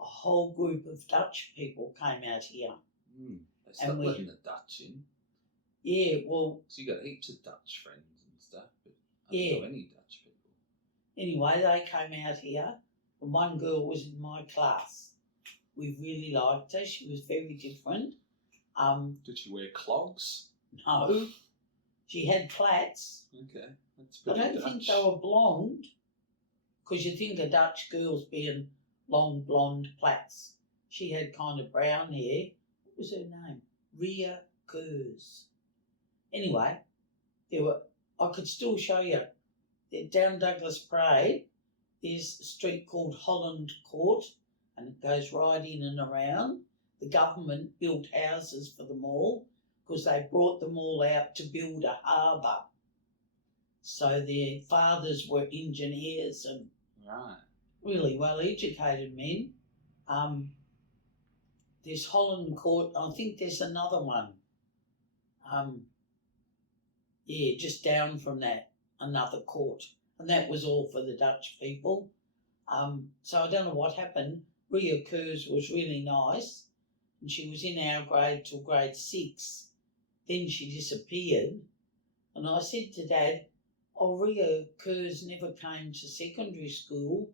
a whole group of Dutch people came out here. They stopped letting the Dutch in. Yeah, well... So you got heaps of Dutch friends and stuff, but I don't know any Dutch people. Anyway, they came out here, and one girl was in my class. We really liked her. She was very different. Did she wear clogs? No. She had plaits. Okay, that's I pretty don't think Dutch. they were blonde, because you think of Dutch girls being long blonde plaits. She had kind of brown hair. What was her name? Ria Kurz. Anyway, I could still show you. Down Douglas Parade, there's a street called Holland Court, and it goes right in and around. The government built houses for them all because they brought them all out to build a harbour. So their fathers were engineers and really well educated men. There's Holland Court. I think there's another one. Just down from that, another court. And that was all for the Dutch people. So I don't know what happened. Ria Kurz was really nice, and she was in our grade till grade 6. Then she disappeared. And I said to Dad, Ria Kurz never came to secondary school.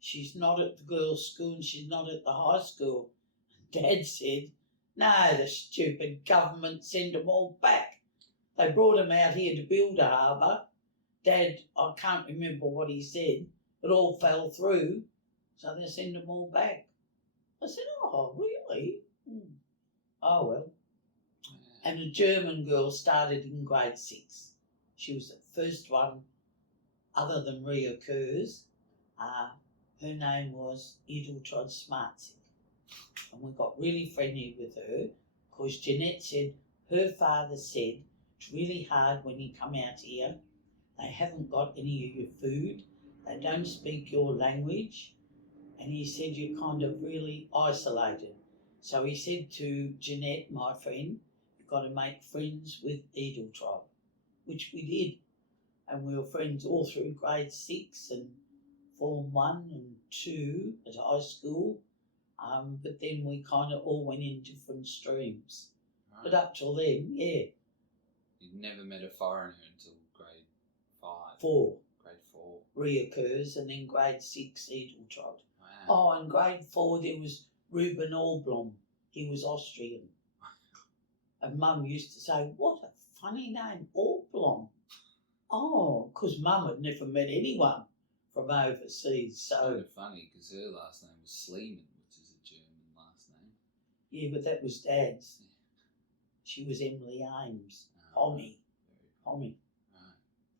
She's not at the girls' school and she's not at the high school. Dad said, no, the stupid government sent them all back. They brought them out here to build a harbour. Dad, I can't remember what he said. It all fell through, so they sent them all back. I said, oh, really? Oh, well. And a German girl started in grade 6. She was the first one, other than Ria Kurz. Her name was Edeltraud Smartzig. And we got really friendly with her because Jeanette said her father said it's really hard when you come out here. They haven't got any of your food. They don't speak your language. And he said you're kind of really isolated. So he said to Jeanette, my friend, you've got to make friends with Edeltraud, which we did. And we were friends all through grade 6 and Form 1 and 2 at high school. But then we kind of all went in different streams. Right. But up till then, yeah. You'd never met a foreigner until grade 5? 4. Grade 4. Ria Kurz, and then grade 6, Edeltraud. Wow. Oh, and grade 4 there was Ruben Alblom. He was Austrian. And Mum used to say, what a funny name, Alblom. Oh, because Mum had never met anyone from overseas. So kind of funny because her last name was Sleeman, which is a German last name. Yeah, but that was Dad's. She was Emily Ames. Pommy. Right.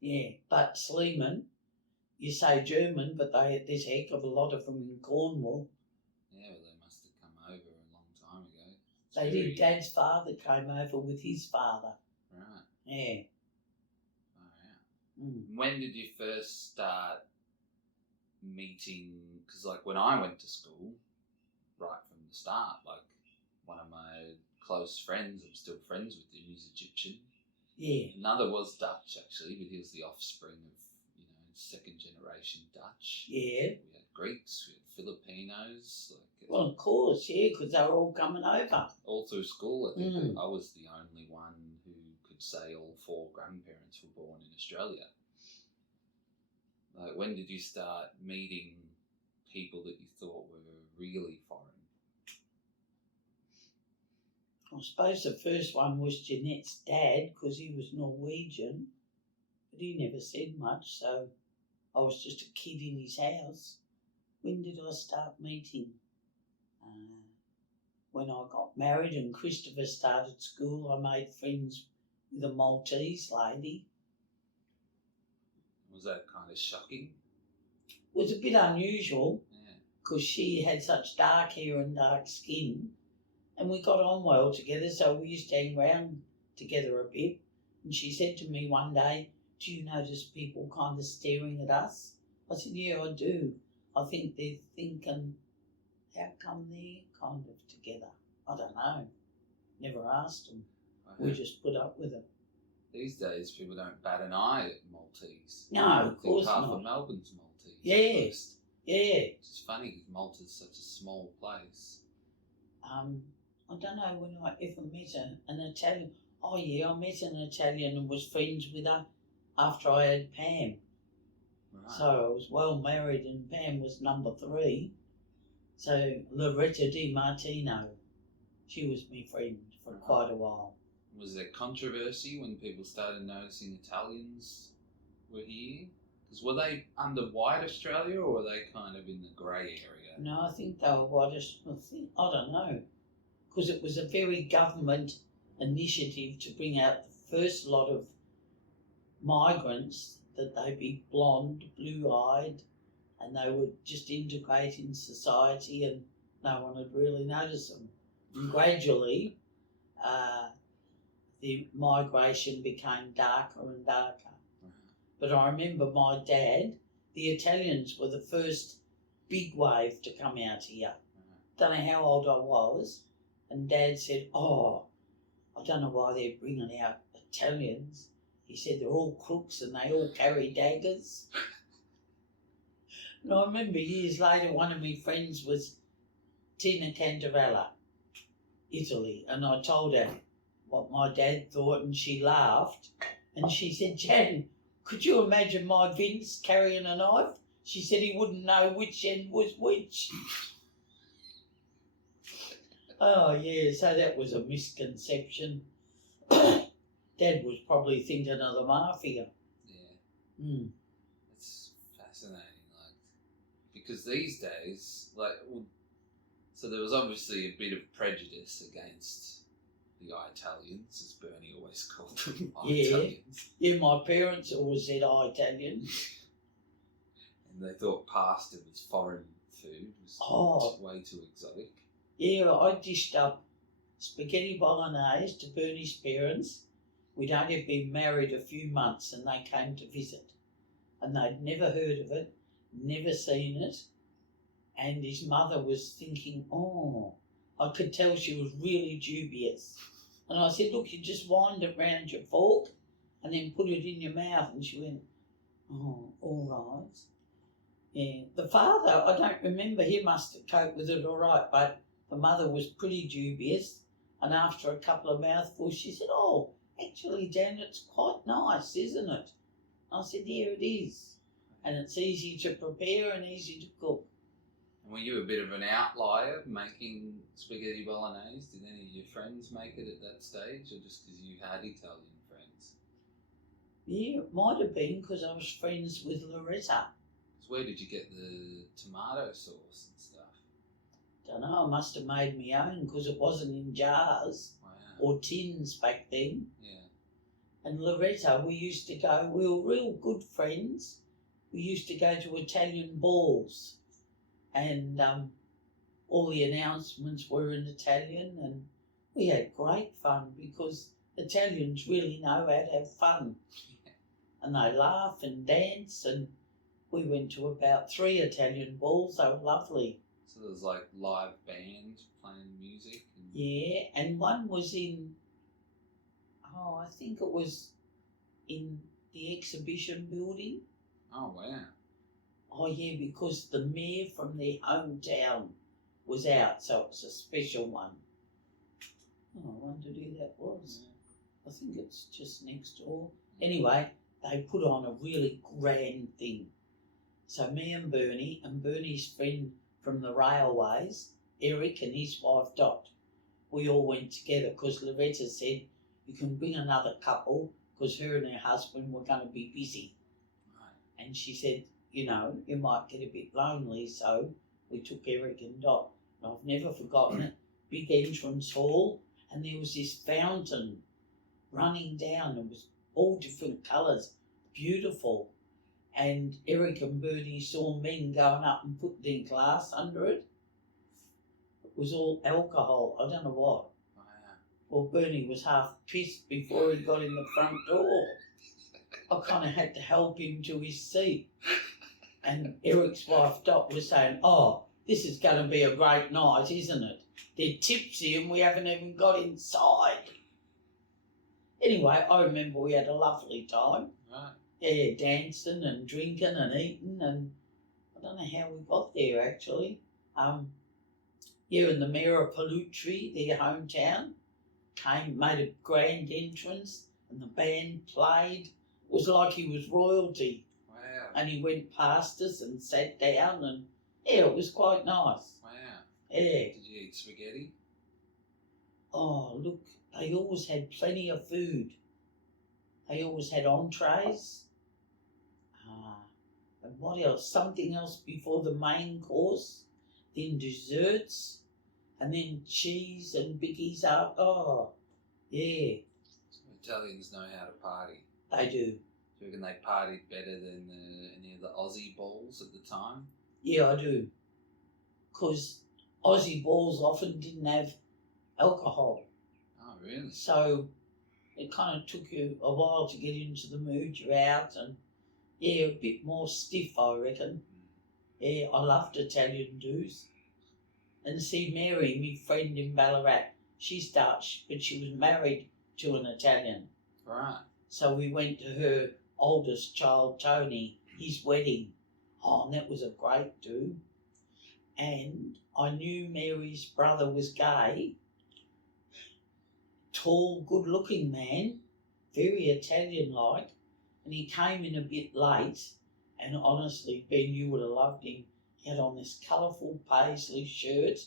Yeah, but Sleeman, you say German, but there's a heck of a lot of them in Cornwall. Yeah, well, they must have come over a long time ago. They did. Dad's father came over with his father. Right. Yeah. Oh, yeah. When did you first start meeting? Because, like, when I went to school, right from the start, like, one of my close friends, I'm still friends with him, he's Egyptian. Yeah. Another was Dutch, actually, but he was the offspring of, second generation Dutch. Yeah. We had Greeks, we had Filipinos. Well, of course, yeah, because they were all coming over. All through school, I think I was the only one who could say all 4 grandparents were born in Australia. Like, when did you start meeting people that you thought were really foreign? I suppose the first one was Jeanette's dad, because he was Norwegian, but he never said much, so I was just a kid in his house. When did I start meeting? When I got married and Christopher started school, I made friends with a Maltese lady. Was that kind of shocking? It was a bit unusual, because she had such dark hair and dark skin, and we got on well together, so we used to hang around together a bit. And she said to me one day, "Do you notice people kind of staring at us?" I said, "Yeah, I do. I think they're thinking, how come they're kind of together?" I don't know. Never asked them. We just put up with it. These days, people don't bat an eye at Maltese. No, of course not. Half of Melbourne's Maltese. Yeah. Yeah. It's funny because Malta's such a small place. I don't know when I ever met an Italian. Oh, yeah, I met an Italian and was friends with her after I had Pam. Right. So I was well married and Pam was number 3. So Loretta Di Martino, she was my friend for quite a while. Was there controversy when people started noticing Italians were here? Because were they under white Australia or were they kind of in the grey area? No, I think they were white. I don't know. Because it was a very government initiative to bring out the first lot of migrants, that they be blonde, blue-eyed, and they would just integrate in society and no one would really notice them. And gradually, the migration became darker and darker. But I remember my dad, the Italians were the first big wave to come out here. Don't know how old I was, and Dad said, "Oh, I don't know why they're bringing out Italians." He said they're all crooks and they all carry daggers. And I remember years later, one of my friends was Tina Cantarella, Italy, and I told her what my dad thought, and she laughed, and she said, "Jan, could you imagine my Vince carrying a knife?" She said he wouldn't know which end was which. Oh, yeah, so that was a misconception. Dad was probably thinking of the mafia. Yeah. It's fascinating, because these days, so there was obviously a bit of prejudice against the Italians, as Bernie always called them, Italians. Yeah, my parents always said Italian. And they thought pasta was foreign food, was way too exotic. Yeah, I dished up spaghetti bolognese to Bernie's parents. We'd only been married a few months and they came to visit. And they'd never heard of it, never seen it. And his mother was thinking, I could tell she was really dubious. And I said, "Look, you just wind it round your fork and then put it in your mouth." And she went, "Oh, all right." Yeah, the father, I don't remember, he must have coped with it all right, but the mother was pretty dubious. And after a couple of mouthfuls, she said, "Oh, actually, Dan, it's quite nice, isn't it?" I said, "Yeah, it is. And it's easy to prepare and easy to cook." And were you a bit of an outlier making spaghetti bolognese? Did any of your friends make it at that stage, or just because you had Italian friends? Yeah, it might have been because I was friends with Loretta. So where did you get the tomato sauce and stuff? Don't know, I must have made my own because it wasn't in jars or tins back then. Yeah. And Loretta, we used to go, we were real good friends. We used to go to Italian balls and all the announcements were in Italian, and we had great fun because Italians really know how to have fun. And they laugh and dance, and we went to about 3 Italian balls. They were lovely. So there's like live bands playing music? Yeah, and one was in, I think it was in the exhibition building. Oh, wow. Oh, yeah, because the mayor from their hometown was out, so it was a special one. Oh, I wondered who that was. Yeah. I think it's just next door. Anyway, they put on a really grand thing. So me and Bernie's friend from the railways, Eric, and his wife Dot, we all went together because Loretta said you can bring another couple because her and her husband were going to be busy. Right. And she said, you know, you might get a bit lonely, so we took Eric and Dot. And I've never forgotten it. Big entrance hall, and there was this fountain running down. It was all different colours, beautiful. And Eric and Bernie saw men going up and put their glass under it. It was all alcohol. I don't know what. Wow. Well, Bernie was half pissed before he got in the front door. I kind of had to help him to his seat. And Eric's wife Dot was saying, oh, this is going to be a great night, isn't it? They're tipsy and we haven't even got inside. Anyway, I remember we had a lovely time. Right. Yeah, dancing and drinking and eating, and I don't know how we got there actually. Yeah, and the mayor of Palutri, their hometown, came, made a grand entrance, and the band played. It was like he was royalty. Wow. And he went past us and sat down, and yeah, it was quite nice. Wow. Yeah. Did you eat spaghetti? Oh, look, they always had plenty of food. They always had entrees. And what else? Something else before the main course. Then desserts. And then cheese and biggies up. Oh, yeah. So Italians know how to party. They do. Do you reckon they partied better than any of the Aussie balls at the time? Yeah, I do. Because Aussie balls often didn't have alcohol. Oh, really? So it kind of took you a while to get into the mood. You're out and, yeah, a bit more stiff, I reckon. Yeah, I loved Italian dues. And see, Mary, my friend in Ballarat, she's Dutch, but she was married to an Italian. Right. So we went to her oldest child, Tony, his wedding. Oh, and that was a great do. And I knew Mary's brother was gay. Tall, good-looking man, very Italian-like, and he came in a bit late, and honestly, Ben, you would have loved him. He had on this colourful paisley shirt,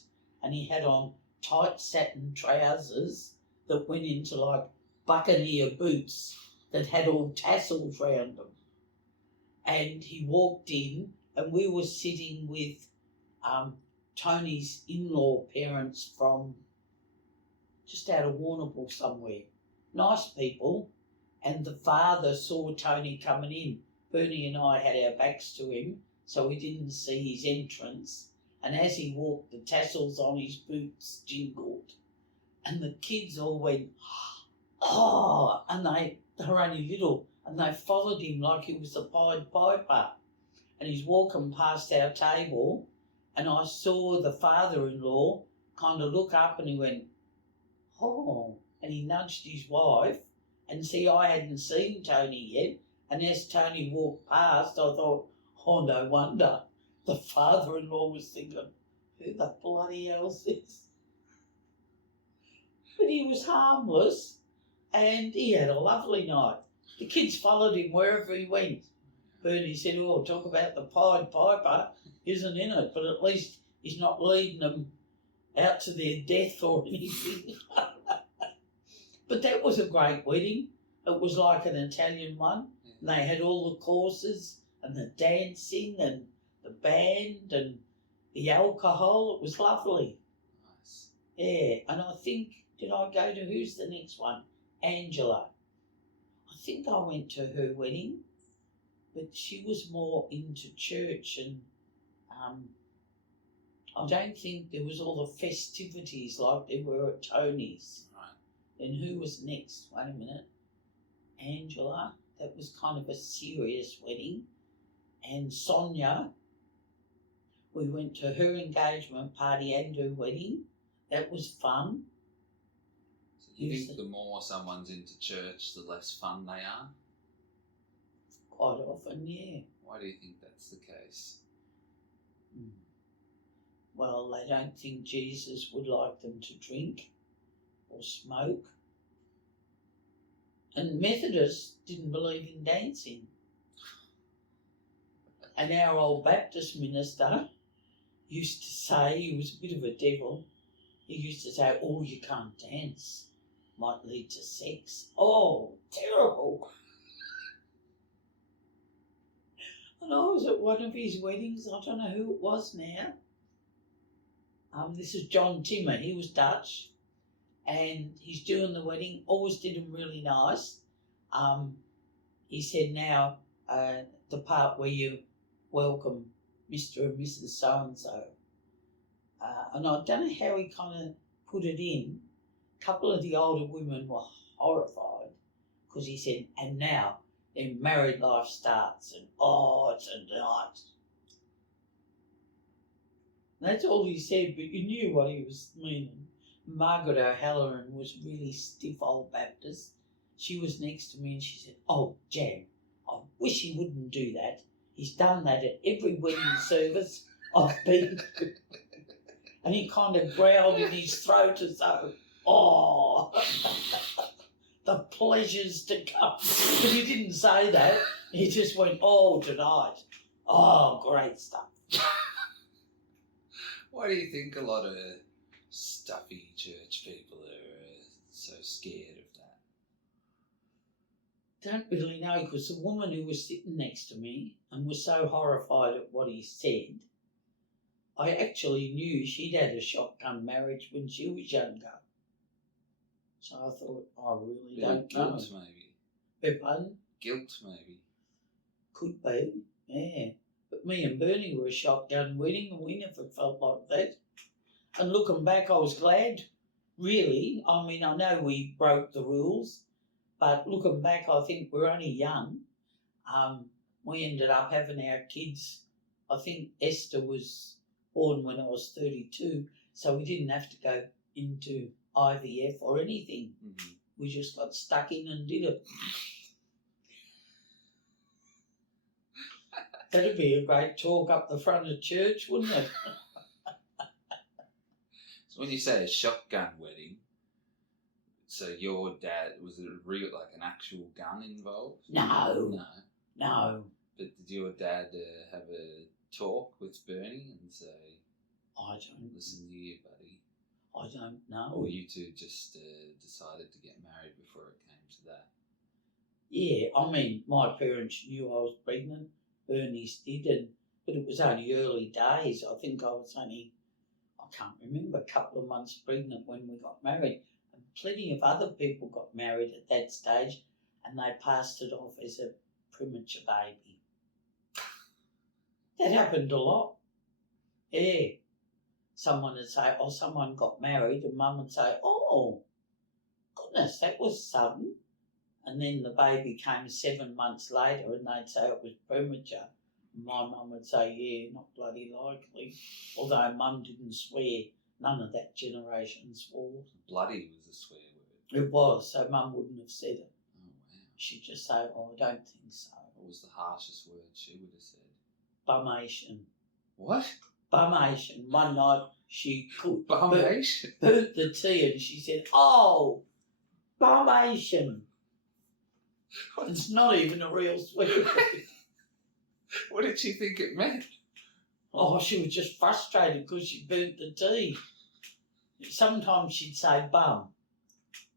and he had on tight satin trousers that went into like buccaneer boots that had all tassels round them. And he walked in, and we were sitting with Tony's in-law parents from just out of Warrnambool somewhere. Nice people. And the father saw Tony coming in. Bernie and I had our backs to him, so we didn't see his entrance. And as he walked, the tassels on his boots jingled. And the kids all went, oh, and they were only little, and they followed him like he was the Pied Piper. And he's walking past our table, and I saw the father-in-law kind of look up, and he went, oh, and he nudged his wife, and see, I hadn't seen Tony yet, and as Tony walked past, I thought, oh, no wonder. The father-in-law was thinking, who the bloody hell's this? But he was harmless, and he had a lovely night. The kids followed him wherever he went. Bernie said, oh, talk about the Pied Piper, isn't in it, but at least he's not leading them out to their death or anything. But that was a great wedding. It was like an Italian one. And they had all the courses and the dancing and the band, and The alcohol, it was lovely. Nice. Yeah, and I think, did I go to, who's the next one? Angela. I think I went to her wedding, but she was more into church, and I don't think there was all the festivities like there were at Tony's. Right. Then who was next? Wait a minute. Angela. That was kind of a serious wedding. And Sonia, we went to her engagement party and her wedding. That was fun. So you think the more someone's into church, the less fun they are? Quite often, yeah. Why do you think that's the case? Well, they don't think Jesus would like them to drink or smoke. And Methodists didn't believe in dancing. And our old Baptist minister used to say, he was a bit of a devil, he used to say, oh, you can't dance, might lead to sex. Oh, terrible. And I was at one of his weddings, I don't know who it was now. This is John Timmer, he was Dutch, and he's doing the wedding, always did them really nice. He said now, the part where you welcome Mr. and Mrs. So-and-so. And I don't know how he kind of put it in. A couple of the older women were horrified because he said, and now their married life starts, and oh, it's a night. That's all he said, but you knew what he was meaning. Margaret O'Halloran was really stiff old Baptist. She was next to me and she said, oh, Jan, I wish he wouldn't do that. He's done that at every wedding service I've been to. And he kind of growled in his throat as though, oh, the pleasures to come. But he didn't say that. He just went, oh, tonight. Oh, great stuff. Why do you think a lot of stuffy church people are so scared of that? Don't really know, because the woman who was sitting next to me and was so horrified at what he said, I actually knew she'd had a shotgun marriage when she was younger. So I thought, I really don't know. Guilt, maybe. Beg pardon? Guilt, maybe. Could be, yeah. But me and Bernie were a shotgun wedding and we never felt like that. And looking back, I was glad, really. I mean, I know we broke the rules, but looking back, I think we're only young. We ended up having our kids. I think Esther was born when I was 32, so we didn't have to go into IVF or anything. Mm-hmm. We just got stuck in and did it. That'd be a great talk up the front of church, wouldn't it? So when you say a shotgun wedding, so your dad, was it real, like an actual gun involved? No. No. But did your dad have a talk with Bernie and say, I don't listen to you, buddy? I don't know. Or you two just decided to get married before it came to that? Yeah, I mean, my parents knew I was pregnant. Bernie's did, but it was only early days. I think I was only, I can't remember, a couple of months pregnant when we got married. And plenty of other people got married at that stage and they passed it off as a premature baby. That happened a lot. Yeah. Someone would say, oh, someone got married, and Mum would say, oh, goodness, that was sudden. And then the baby came 7 months later and they'd say it was premature. And my mum would say, yeah, not bloody likely. Although Mum didn't swear. None of that generation swore. Bloody was a swear word. It was, so Mum wouldn't have said it. Oh, wow. She'd just say, oh, I don't think so. What was the harshest word she would have said? Bumation. What? Bumation. One night she cooked. Bumation? Burnt the tea and she said, oh, bumation. It's not even a real swear word. What did she think it meant? Oh, she was just frustrated because she burnt the tea. Sometimes she'd say bum.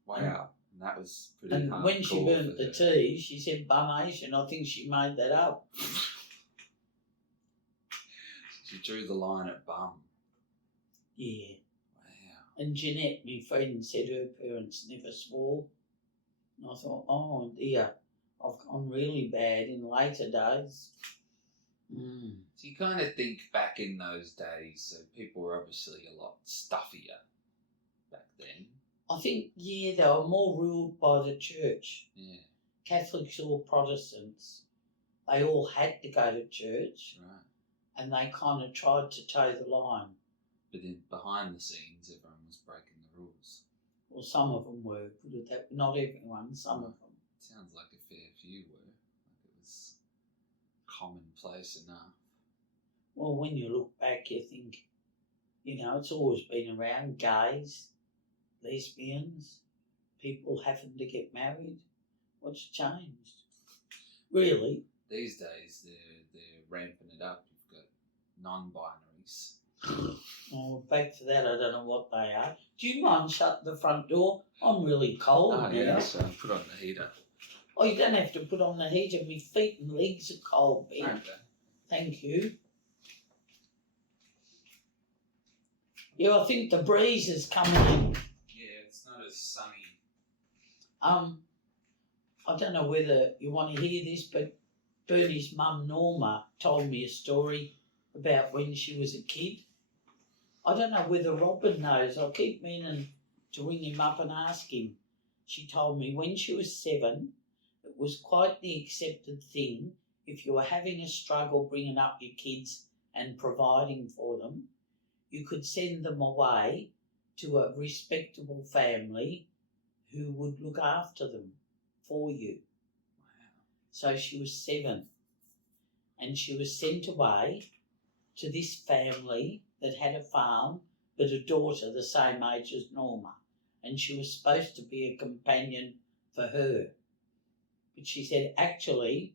Wow. And that was pretty And hard. when she burnt the tea, she said bumation. I think she made that up. She drew the line at bum. Yeah. Wow. And Jeanette, my friend, said her parents never swore. And I thought, oh dear, I've gone really bad in later days. So you kind of think back in those days, so people were obviously a lot stuffier back then. I think, yeah, they were more ruled by the church. Yeah. Catholics or Protestants, they all had to go to church. Right. And they kind of tried to toe the line. But then behind the scenes, everyone was breaking the rules. Well, some of them were, put it that way. Not everyone, some of them. Sounds like a fair few were. Like it was commonplace enough. Well, when you look back, you think, you know, it's always been around, gays, lesbians, people having to get married. What's changed? Really? These days, they're ramping it up. You've got non-binaries. Oh, back to that, I don't know what they are. Do you mind shutting the front door? I'm really cold now. Yeah, so put on the heater. Oh, you don't have to put on the heater. My feet and legs are cold, Ben. Okay. Thank you. Yeah, I think the breeze is coming in. Yeah, it's not as sunny. I don't know whether you want to hear this, but Bernie's mum, Norma, told me a story about when she was a kid. I don't know whether Robin knows. I keep meaning to ring him up and ask him. She told me when she was 7, it was quite the accepted thing if you were having a struggle bringing up your kids and providing for them, you could send them away to a respectable family who would look after them for you. Wow. So she was 7 and she was sent away to this family that had a farm but a daughter the same age as Norma, and she was supposed to be a companion for her. But she said, actually,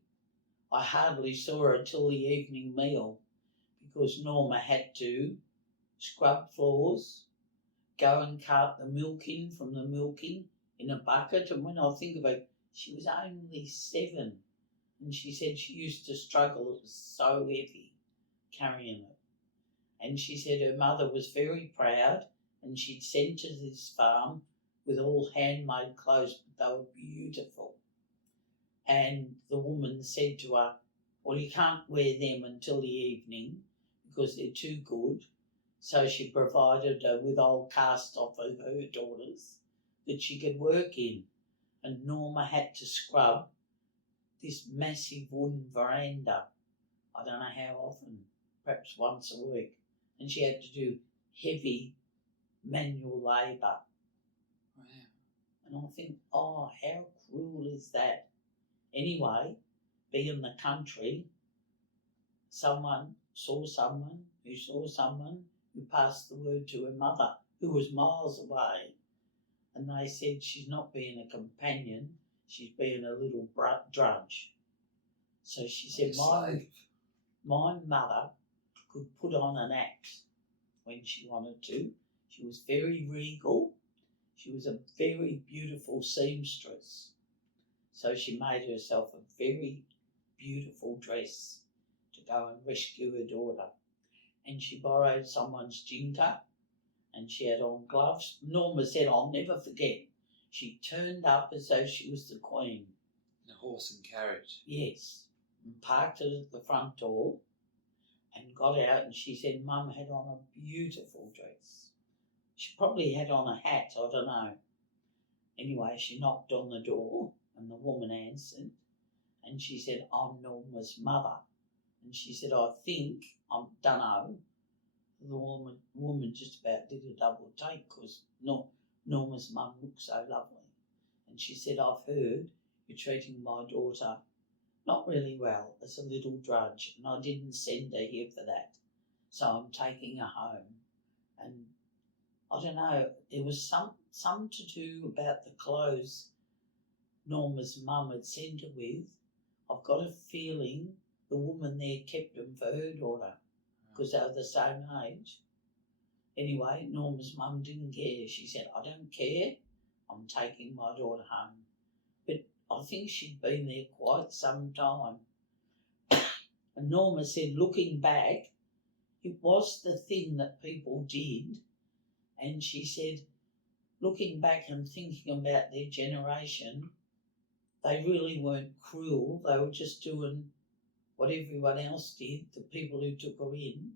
I hardly saw her till the evening meal because Norma had to scrub floors, go and cart the milk in from the milking in a bucket. And when I think of it, she was only 7. And she said she used to struggle. It was so heavy carrying it. And she said her mother was very proud and she'd sent her to this farm with all handmade clothes, but they were beautiful. And the woman said to her, well, you can't wear them until the evening because they're too good. So she provided her with old cast-off of her daughters that she could work in. And Norma had to scrub this massive wooden veranda. I don't know how often, perhaps once a week. And she had to do heavy manual labour. Wow. And I think, oh, how cruel is that? Anyway, being in the country, someone saw someone who passed the word to her mother, who was miles away. And they said she's not being a companion, she's being a little drudge. So she said, my mother could put on an act when she wanted to. She was very regal. She was a very beautiful seamstress. So she made herself a very beautiful dress to go and rescue her daughter. And she borrowed someone's jinka and she had on gloves. Norma said, I'll never forget, she turned up as though she was the queen. In a horse and carriage? Yes, and parked it at the front door and got out, and she said Mum had on a beautiful dress. She probably had on a hat, I don't know. Anyway, she knocked on the door and the woman answered and she said, I'm Norma's mother. And she said, I think, I don't know. The woman just about did a double take because Norma's mum looked so lovely. And she said, I've heard you're treating my daughter not really well, as a little drudge, and I didn't send her here for that. So I'm taking her home. And I don't know, there was some to do about the clothes Norma's mum had sent her with. I've got a feeling the woman there kept them for her daughter because they were the same age. Anyway, Norma's mum didn't care. She said, I don't care, I'm taking my daughter home. But I think she'd been there quite some time. And Norma said, looking back, it was the thing that people did. And she said, looking back and thinking about their generation, they really weren't cruel. They were just doing what everyone else did, the people who took her in.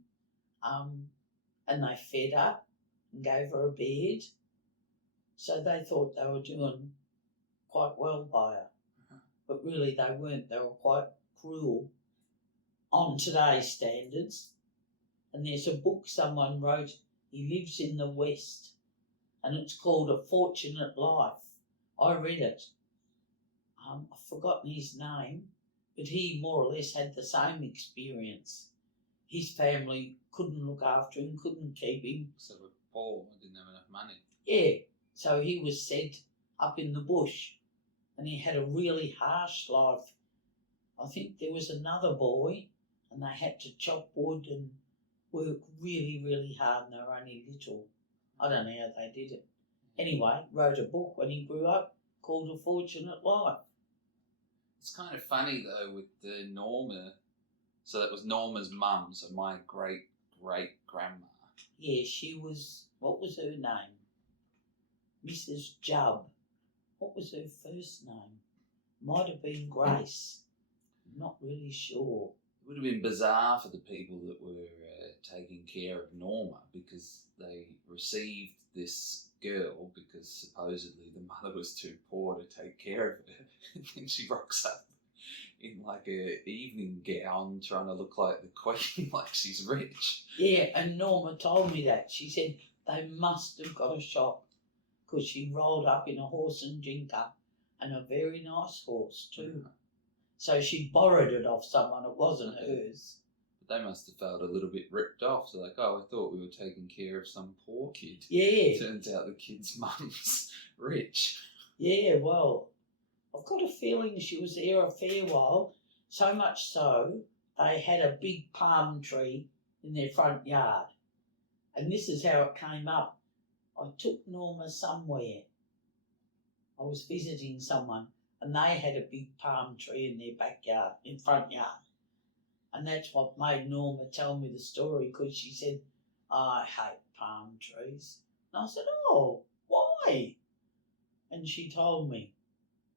And they fed her and gave her a bed. So they thought they were doing quite well by her. But really they weren't. They were quite cruel on today's standards. And there's a book someone wrote, he lives in the West, and it's called A Fortunate Life. I read it. I've forgotten his name, but he more or less had the same experience. His family couldn't look after him, couldn't keep him. So we're poor, didn't have enough money. Yeah, so he was sent up in the bush, and he had a really harsh life. I think there was another boy, and they had to chop wood and work really, really hard, and they were only little. I don't know how they did it. Anyway, wrote a book when he grew up called A Fortunate Life. It's kind of funny though with the Norma. So that was Norma's mum, so my great-great-grandma. Yeah, she was, what was her name? Mrs. Jubb. What was her first name? Might have been Grace. I'm not really sure. It would have been bizarre for the people that were taking care of Norma, because they received this girl because supposedly the mother was too poor to take care of her. And then she rocks up in like a evening gown trying to look like the queen, like she's rich. Yeah, and Norma told me that. She said they must have got a shock because she rolled up in a horse and jinker, and a very nice horse too. Yeah. So she borrowed it off someone, it wasn't hers. But they must have felt a little bit ripped off. So like, oh, I thought we were taking care of some poor kid. Yeah. Turns out the kid's mum's rich. Yeah, well, I've got a feeling she was there a fair while, so much so they had a big palm tree in their front yard. And this is how it came up. I took Norma somewhere. I was visiting someone, and they had a big palm tree in their backyard, in front yard. And that's what made Norma tell me the story, because she said, I hate palm trees. And I said, oh, why? And she told me.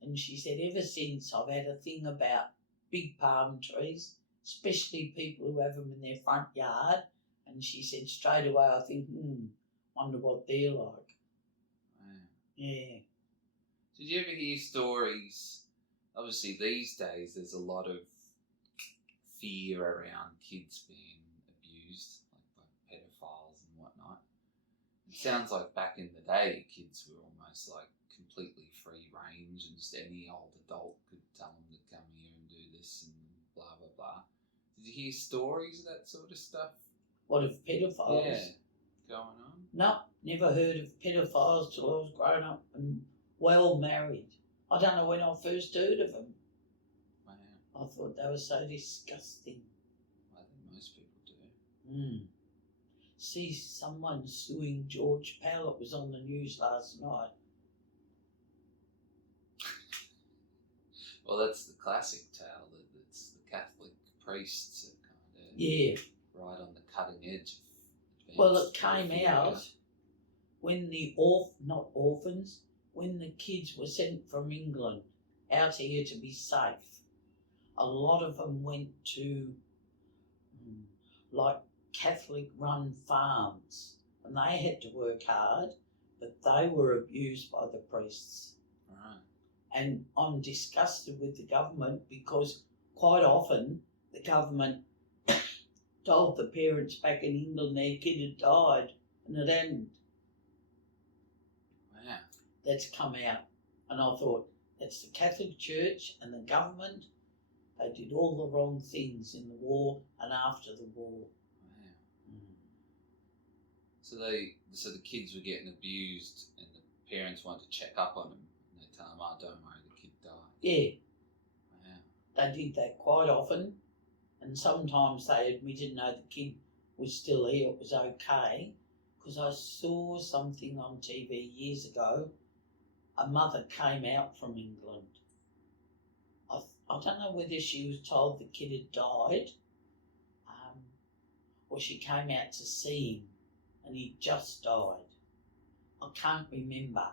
And she said, ever since I've had a thing about big palm trees, especially people who have them in their front yard. And she said, straight away, I think, wonder what they're like. Wow. Yeah. Did you ever hear stories? Obviously, these days there's a lot of fear around kids being abused, like by pedophiles and whatnot. It sounds like back in the day, kids were almost like completely free range, and just any old adult could tell them to come here and do this and blah blah blah. Did you hear stories of that sort of stuff? What, of pedophiles? Yeah, going on. No, never heard of pedophiles till I was grown up and well married. I don't know when I first heard of them. Wow. I thought they were so disgusting. I think most people do. See someone suing George Powell. It was on the news last night. Well, that's the classic tale. That it's the Catholic priests that kind of right on the cutting edge of Well, it came out when the not orphans, when the kids were sent from England out here to be safe. A lot of them went to like Catholic-run farms, and they had to work hard, but they were abused by the priests. Right. And I'm disgusted with the government, because quite often the government told the parents back in England their kid had died, and it hadn't. Wow. That's come out. And I thought, that's the Catholic Church and the government. They did all the wrong things in the war and after the war. Wow. So the kids were getting abused, and the parents wanted to check up on them. And they tell them, "Oh, don't worry, the kid died." Yeah. Wow. They did that quite often, and sometimes they admitted, no, the kid was still here, it was okay. Because I saw something on TV years ago. A mother came out from England. I don't know whether she was told the kid had died. or she came out to see him and he just died. I can't remember,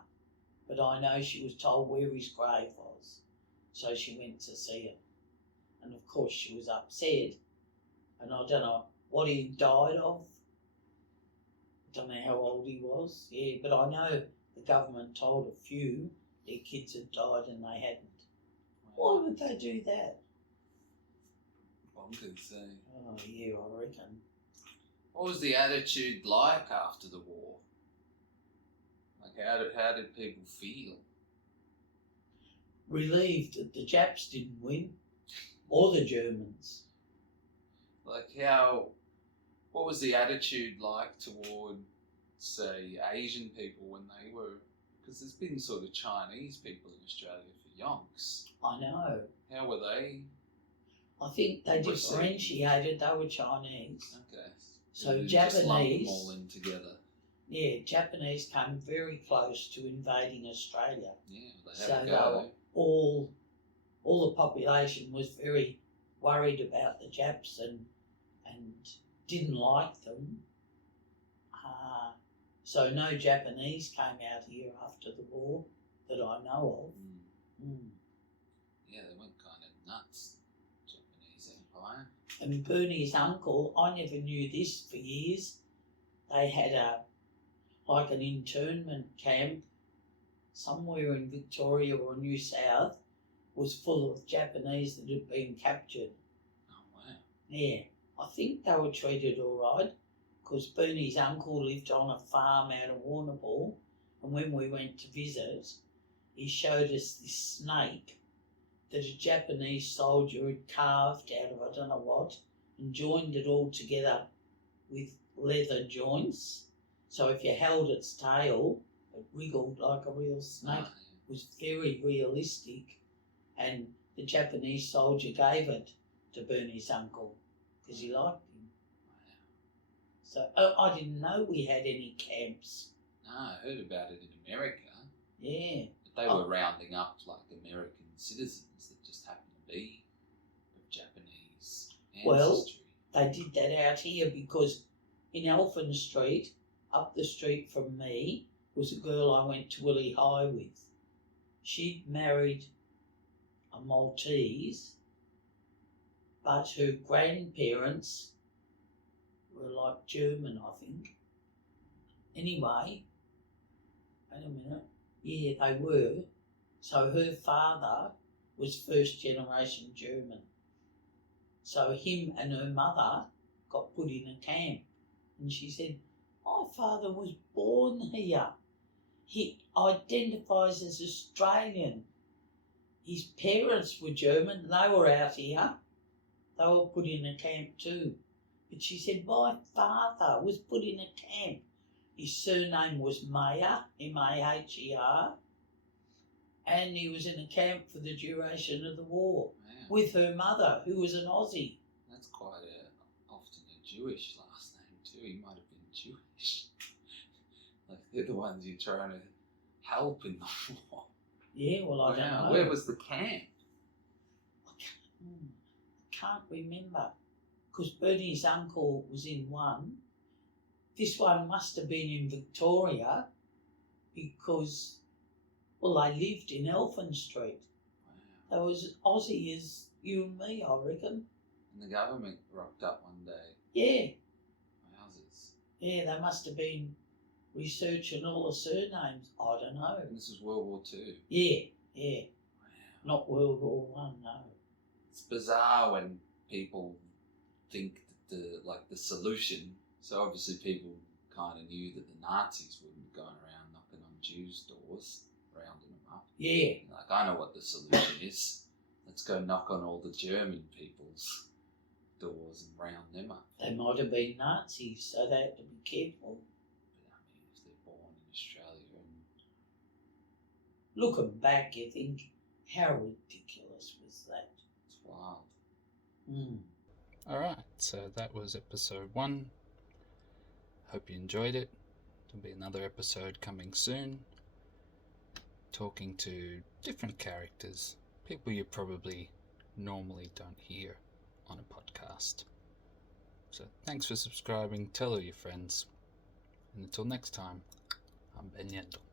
but I know she was told where his grave was, so she went to see him. And of course she was upset, and I don't know what he died of. I don't know how old he was, yeah, but I know the government told a few their kids had died and they hadn't. Why would they do that? Bonkers, eh? Oh yeah, I reckon. What was the attitude like after the war? Like, how did people feel? Relieved that the Japs didn't win, or the Germans. Like, what was the attitude like toward, say, Asian people when they were, because there's been sort of Chinese people in Australia for yonks. I know. How were they? I think they Received. differentiated. They were Chinese. Okay. So You just lump them Japanese, all in together. yeah, Japanese came very close to invading Australia. Yeah, they So had they a go. were all the population was very worried about the Japs and didn't like them. So no Japanese came out here after the war that I know of. Mm. Yeah, they went kind of nuts, Japanese Empire. And Bernie's uncle, I never knew this for years. They had an internment camp somewhere in Victoria or New South, was full of Japanese that had been captured. Oh, wow. Yeah, I think they were treated all right, because Bernie's uncle lived on a farm out of Warrnambool, and when we went to visit, he showed us this snake that a Japanese soldier had carved out of I don't know what, and joined it all together with leather joints. So if you held its tail, it wriggled like a real snake. It was very realistic, and the Japanese soldier gave it to Bernie's uncle because he liked him. So I didn't know we had any camps. No, I heard about it in America. Yeah. But they were rounding up like American citizens that just happened to be of Japanese ancestry. Well, they did that out here because in Elphin Street, up the street from me, was a girl I went to Willie High with. She'd married a Maltese, but her grandparents were like German, I think. Anyway, wait a minute. Yeah, they were. So her father was first generation German. So him and her mother got put in a camp. And she said, my father was born here. He identifies as Australian. His parents were German. They were out here. They were put in a camp too. But she said, my father was put in a camp. His surname was Mayer, M-A-H-E-R. And he was in a camp for the duration of the war. Wow. With her mother, who was an Aussie. That's quite often a Jewish last name too. He might have been Jewish. Like they're the ones you're trying to help in the war. Yeah, well, I don't know. Where was the camp? I can't remember. Because Bernie's uncle was in one. This one must have been in Victoria because, well, they lived in Elphin Street. Wow. They was Aussie as you and me, I reckon. And the government rocked up one day. Yeah. Wowzers. Yeah, they must have been researching all the surnames. I don't know. And this was World War II. Yeah, yeah. Wow. Not World War One, no. It's bizarre when people think that the solution. So obviously people kind of knew that the Nazis wouldn't be going around knocking on Jews' doors, rounding them up. Yeah. Like, I know what the solution is. Let's go knock on all the German people's doors and round them up. They might have been Nazis, so they had to be careful. But I mean, if they're born in Australia and Looking back, you think, how ridiculous was that? it's wild. Mm. Alright, so that was episode 1. Hope you enjoyed it. There'll be another episode coming soon. Talking to different characters. People you probably normally don't hear on a podcast. So thanks for subscribing, tell all your friends, and until next time, I'm Ben Yendle.